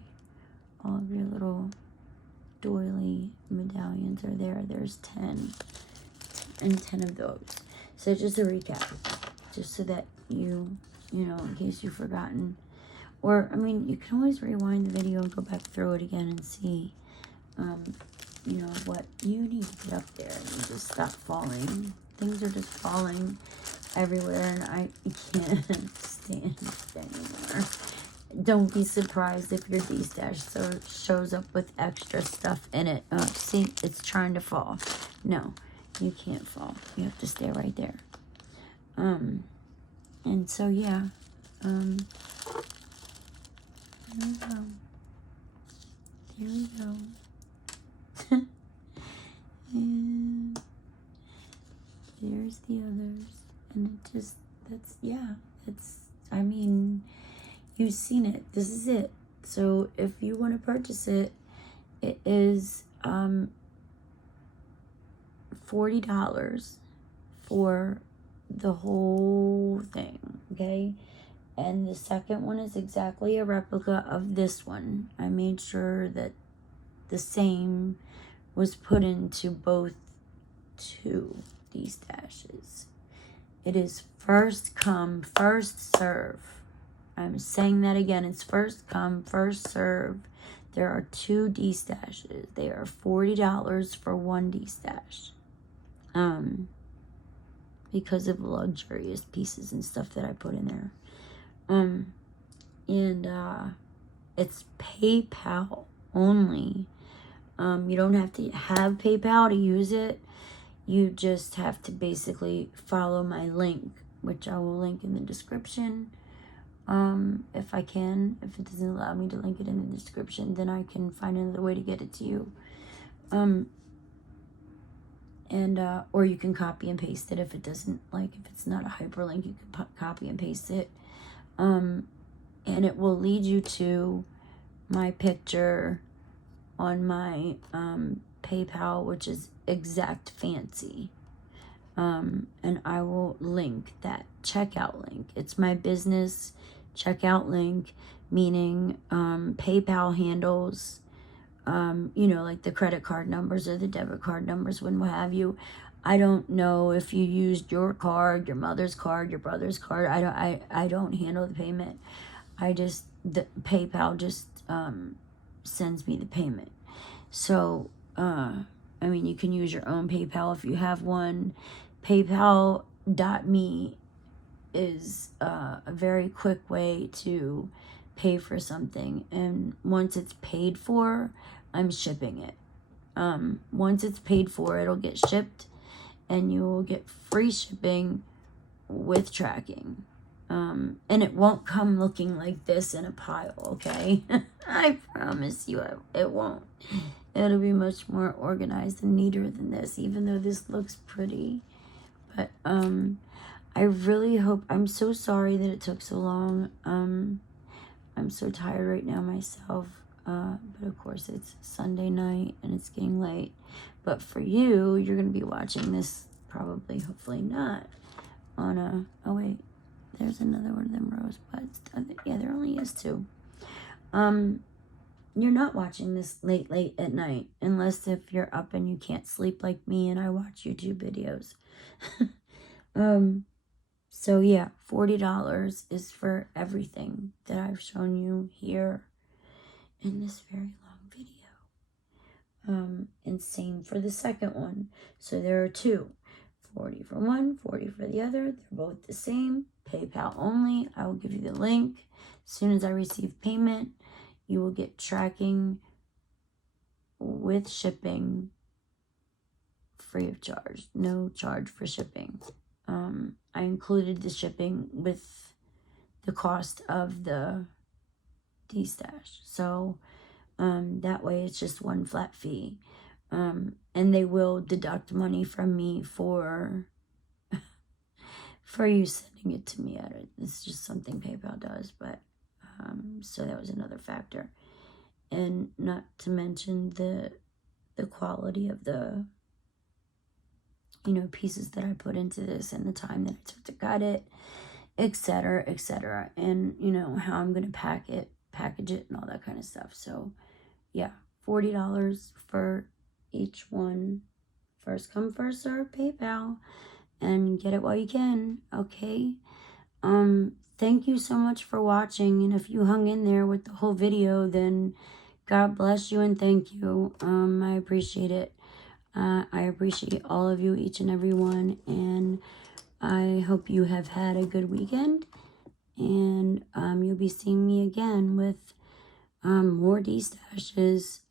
All of your little doily medallions are there. There's 10 and 10 of those. So just a recap, just so that you know, in case you've forgotten. Or, I mean, you can always rewind the video and go back through it again and see, you know, what you need to get up there and just stop falling. Things are just falling everywhere, and I can't stand it anymore. Don't be surprised if your Detash shows up with extra stuff in it. See, it's trying to fall. No, you can't fall. You have to stay right there. And so, yeah, there we go. There we go. And there's the others. And it just, I mean, you've seen it. This is it. So if you want to purchase it, it is $40 for the whole thing, okay? And the second one is exactly a replica of this one. I made sure that the same was put into both these dashes. It is first come, first serve. I'm saying that again. It's first come, first serve. There are 2 D-stashes. They are $40 for 1 D-stash. Because of the luxurious pieces and stuff that I put in there. It's PayPal only. You don't have to have PayPal to use it. You just have to basically follow my link, which I will link in the description. If I can. If it doesn't allow me to link it in the description, then I can find another way to get it to you. Or you can copy and paste it if it doesn't, like, if it's not a hyperlink, you can copy and paste it. And it will lead you to my picture on my PayPal, which is exactfancy. And I will link that checkout link. It's my business checkout link, meaning PayPal handles, like the credit card numbers or the debit card numbers, when what have you. I don't know if you used your card, your mother's card, your brother's card. I don't handle the payment. The PayPal just sends me the payment. So, you can use your own PayPal if you have one. PayPal.me is a very quick way to pay for something. And once it's paid for, I'm shipping it. Once it's paid for, it'll get shipped. And you will get free shipping with tracking. And it won't come looking like this in a pile, okay? I promise you it won't. It'll be much more organized and neater than this, even though this looks pretty. But I really hope, I'm so sorry that it took so long. I'm so tired right now myself. But of course it's Sunday night and it's getting late. But for you, you're going to be watching this probably, hopefully not, on a, oh wait, there's another one of them rosebuds. Yeah, there only is 2. You're not watching this late at night, unless if you're up and you can't sleep like me and I watch YouTube videos. So yeah, $40 is for everything that I've shown you here in this very long video. And same for the second one. So there are 2. 40 for one, 40 for the other. They're both the same. PayPal only. I will give you the link. As soon as I receive payment, you will get tracking with shipping free of charge. No charge for shipping. I included the shipping with the cost of the D-stash. So that way it's just one flat fee. And they will deduct money from me for you sending it to me. It's just something PayPal does, but so that was another factor. And not to mention the quality of the pieces that I put into this and the time that I took to cut it, etc., etc. And how I'm gonna package it and all that kind of stuff. So yeah, $40 for each one. First come, first serve, PayPal, and get it while you can. Okay. Thank you so much for watching, and if you hung in there with the whole video, then God bless you and thank you. I appreciate it. I appreciate all of you, each and every one, and I hope you have had a good weekend, and you'll be seeing me again with more D-stashes.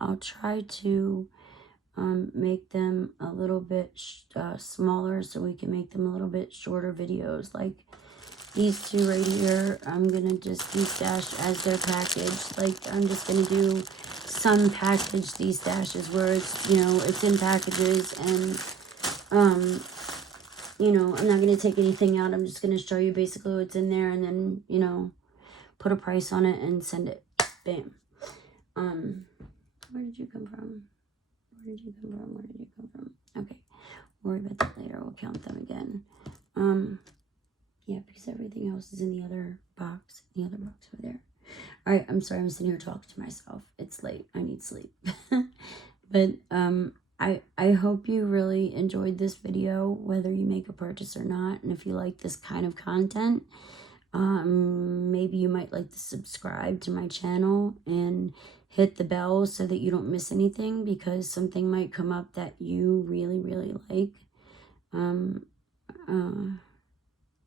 I'll try to make them a little bit smaller so we can make them a little bit shorter videos, like These two right here, I'm going to just de-stash as their package. Like, I'm just going to do some package de-stashes where it's, you know, it's in packages and, you know, I'm not going to take anything out. I'm just going to show you basically what's in there and then, you know, put a price on it and send it. Bam. Where did you come from? Where did you come from? Where did you come from? Okay. We'll worry about that later. We'll count them again. Yeah, because everything else is in the other box. The other box over there. All right, I'm sorry. I'm sitting here talking to myself. It's late. I need sleep. But I hope you really enjoyed this video, whether you make a purchase or not. And if you like this kind of content, maybe you might like to subscribe to my channel and hit the bell so that you don't miss anything, because something might come up that you really, really like.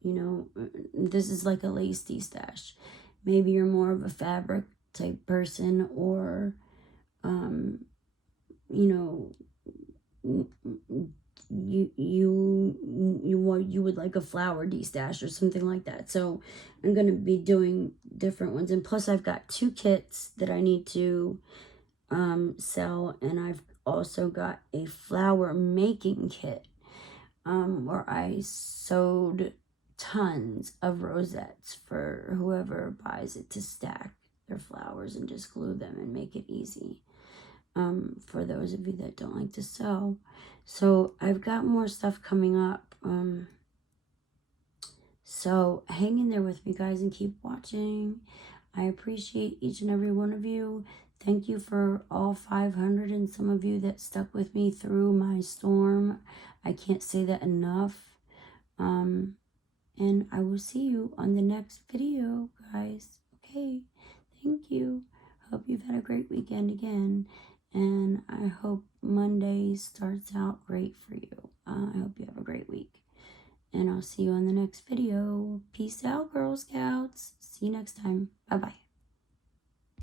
You know, this is like a lace de-stash. Maybe you're more of a fabric type person, or, you know, you would like a flower de-stash or something like that. So I'm going to be doing different ones. And plus I've got 2 kits that I need to sell. And I've also got a flower making kit where I sewed tons of rosettes for whoever buys it to stack their flowers and just glue them and make it easy. For those of you that don't like to sew. So I've got more stuff coming up. So hang in there with me, guys, and keep watching. I appreciate each and every one of you. Thank you for all 500 and some of you that stuck with me through my storm. I can't say that enough. And I will see you on the next video, guys. Okay, thank you. Hope you've had a great weekend again. And I hope Monday starts out great for you. I hope you have a great week. And I'll see you on the next video. Peace out, Girl Scouts. See you next time. Bye-bye.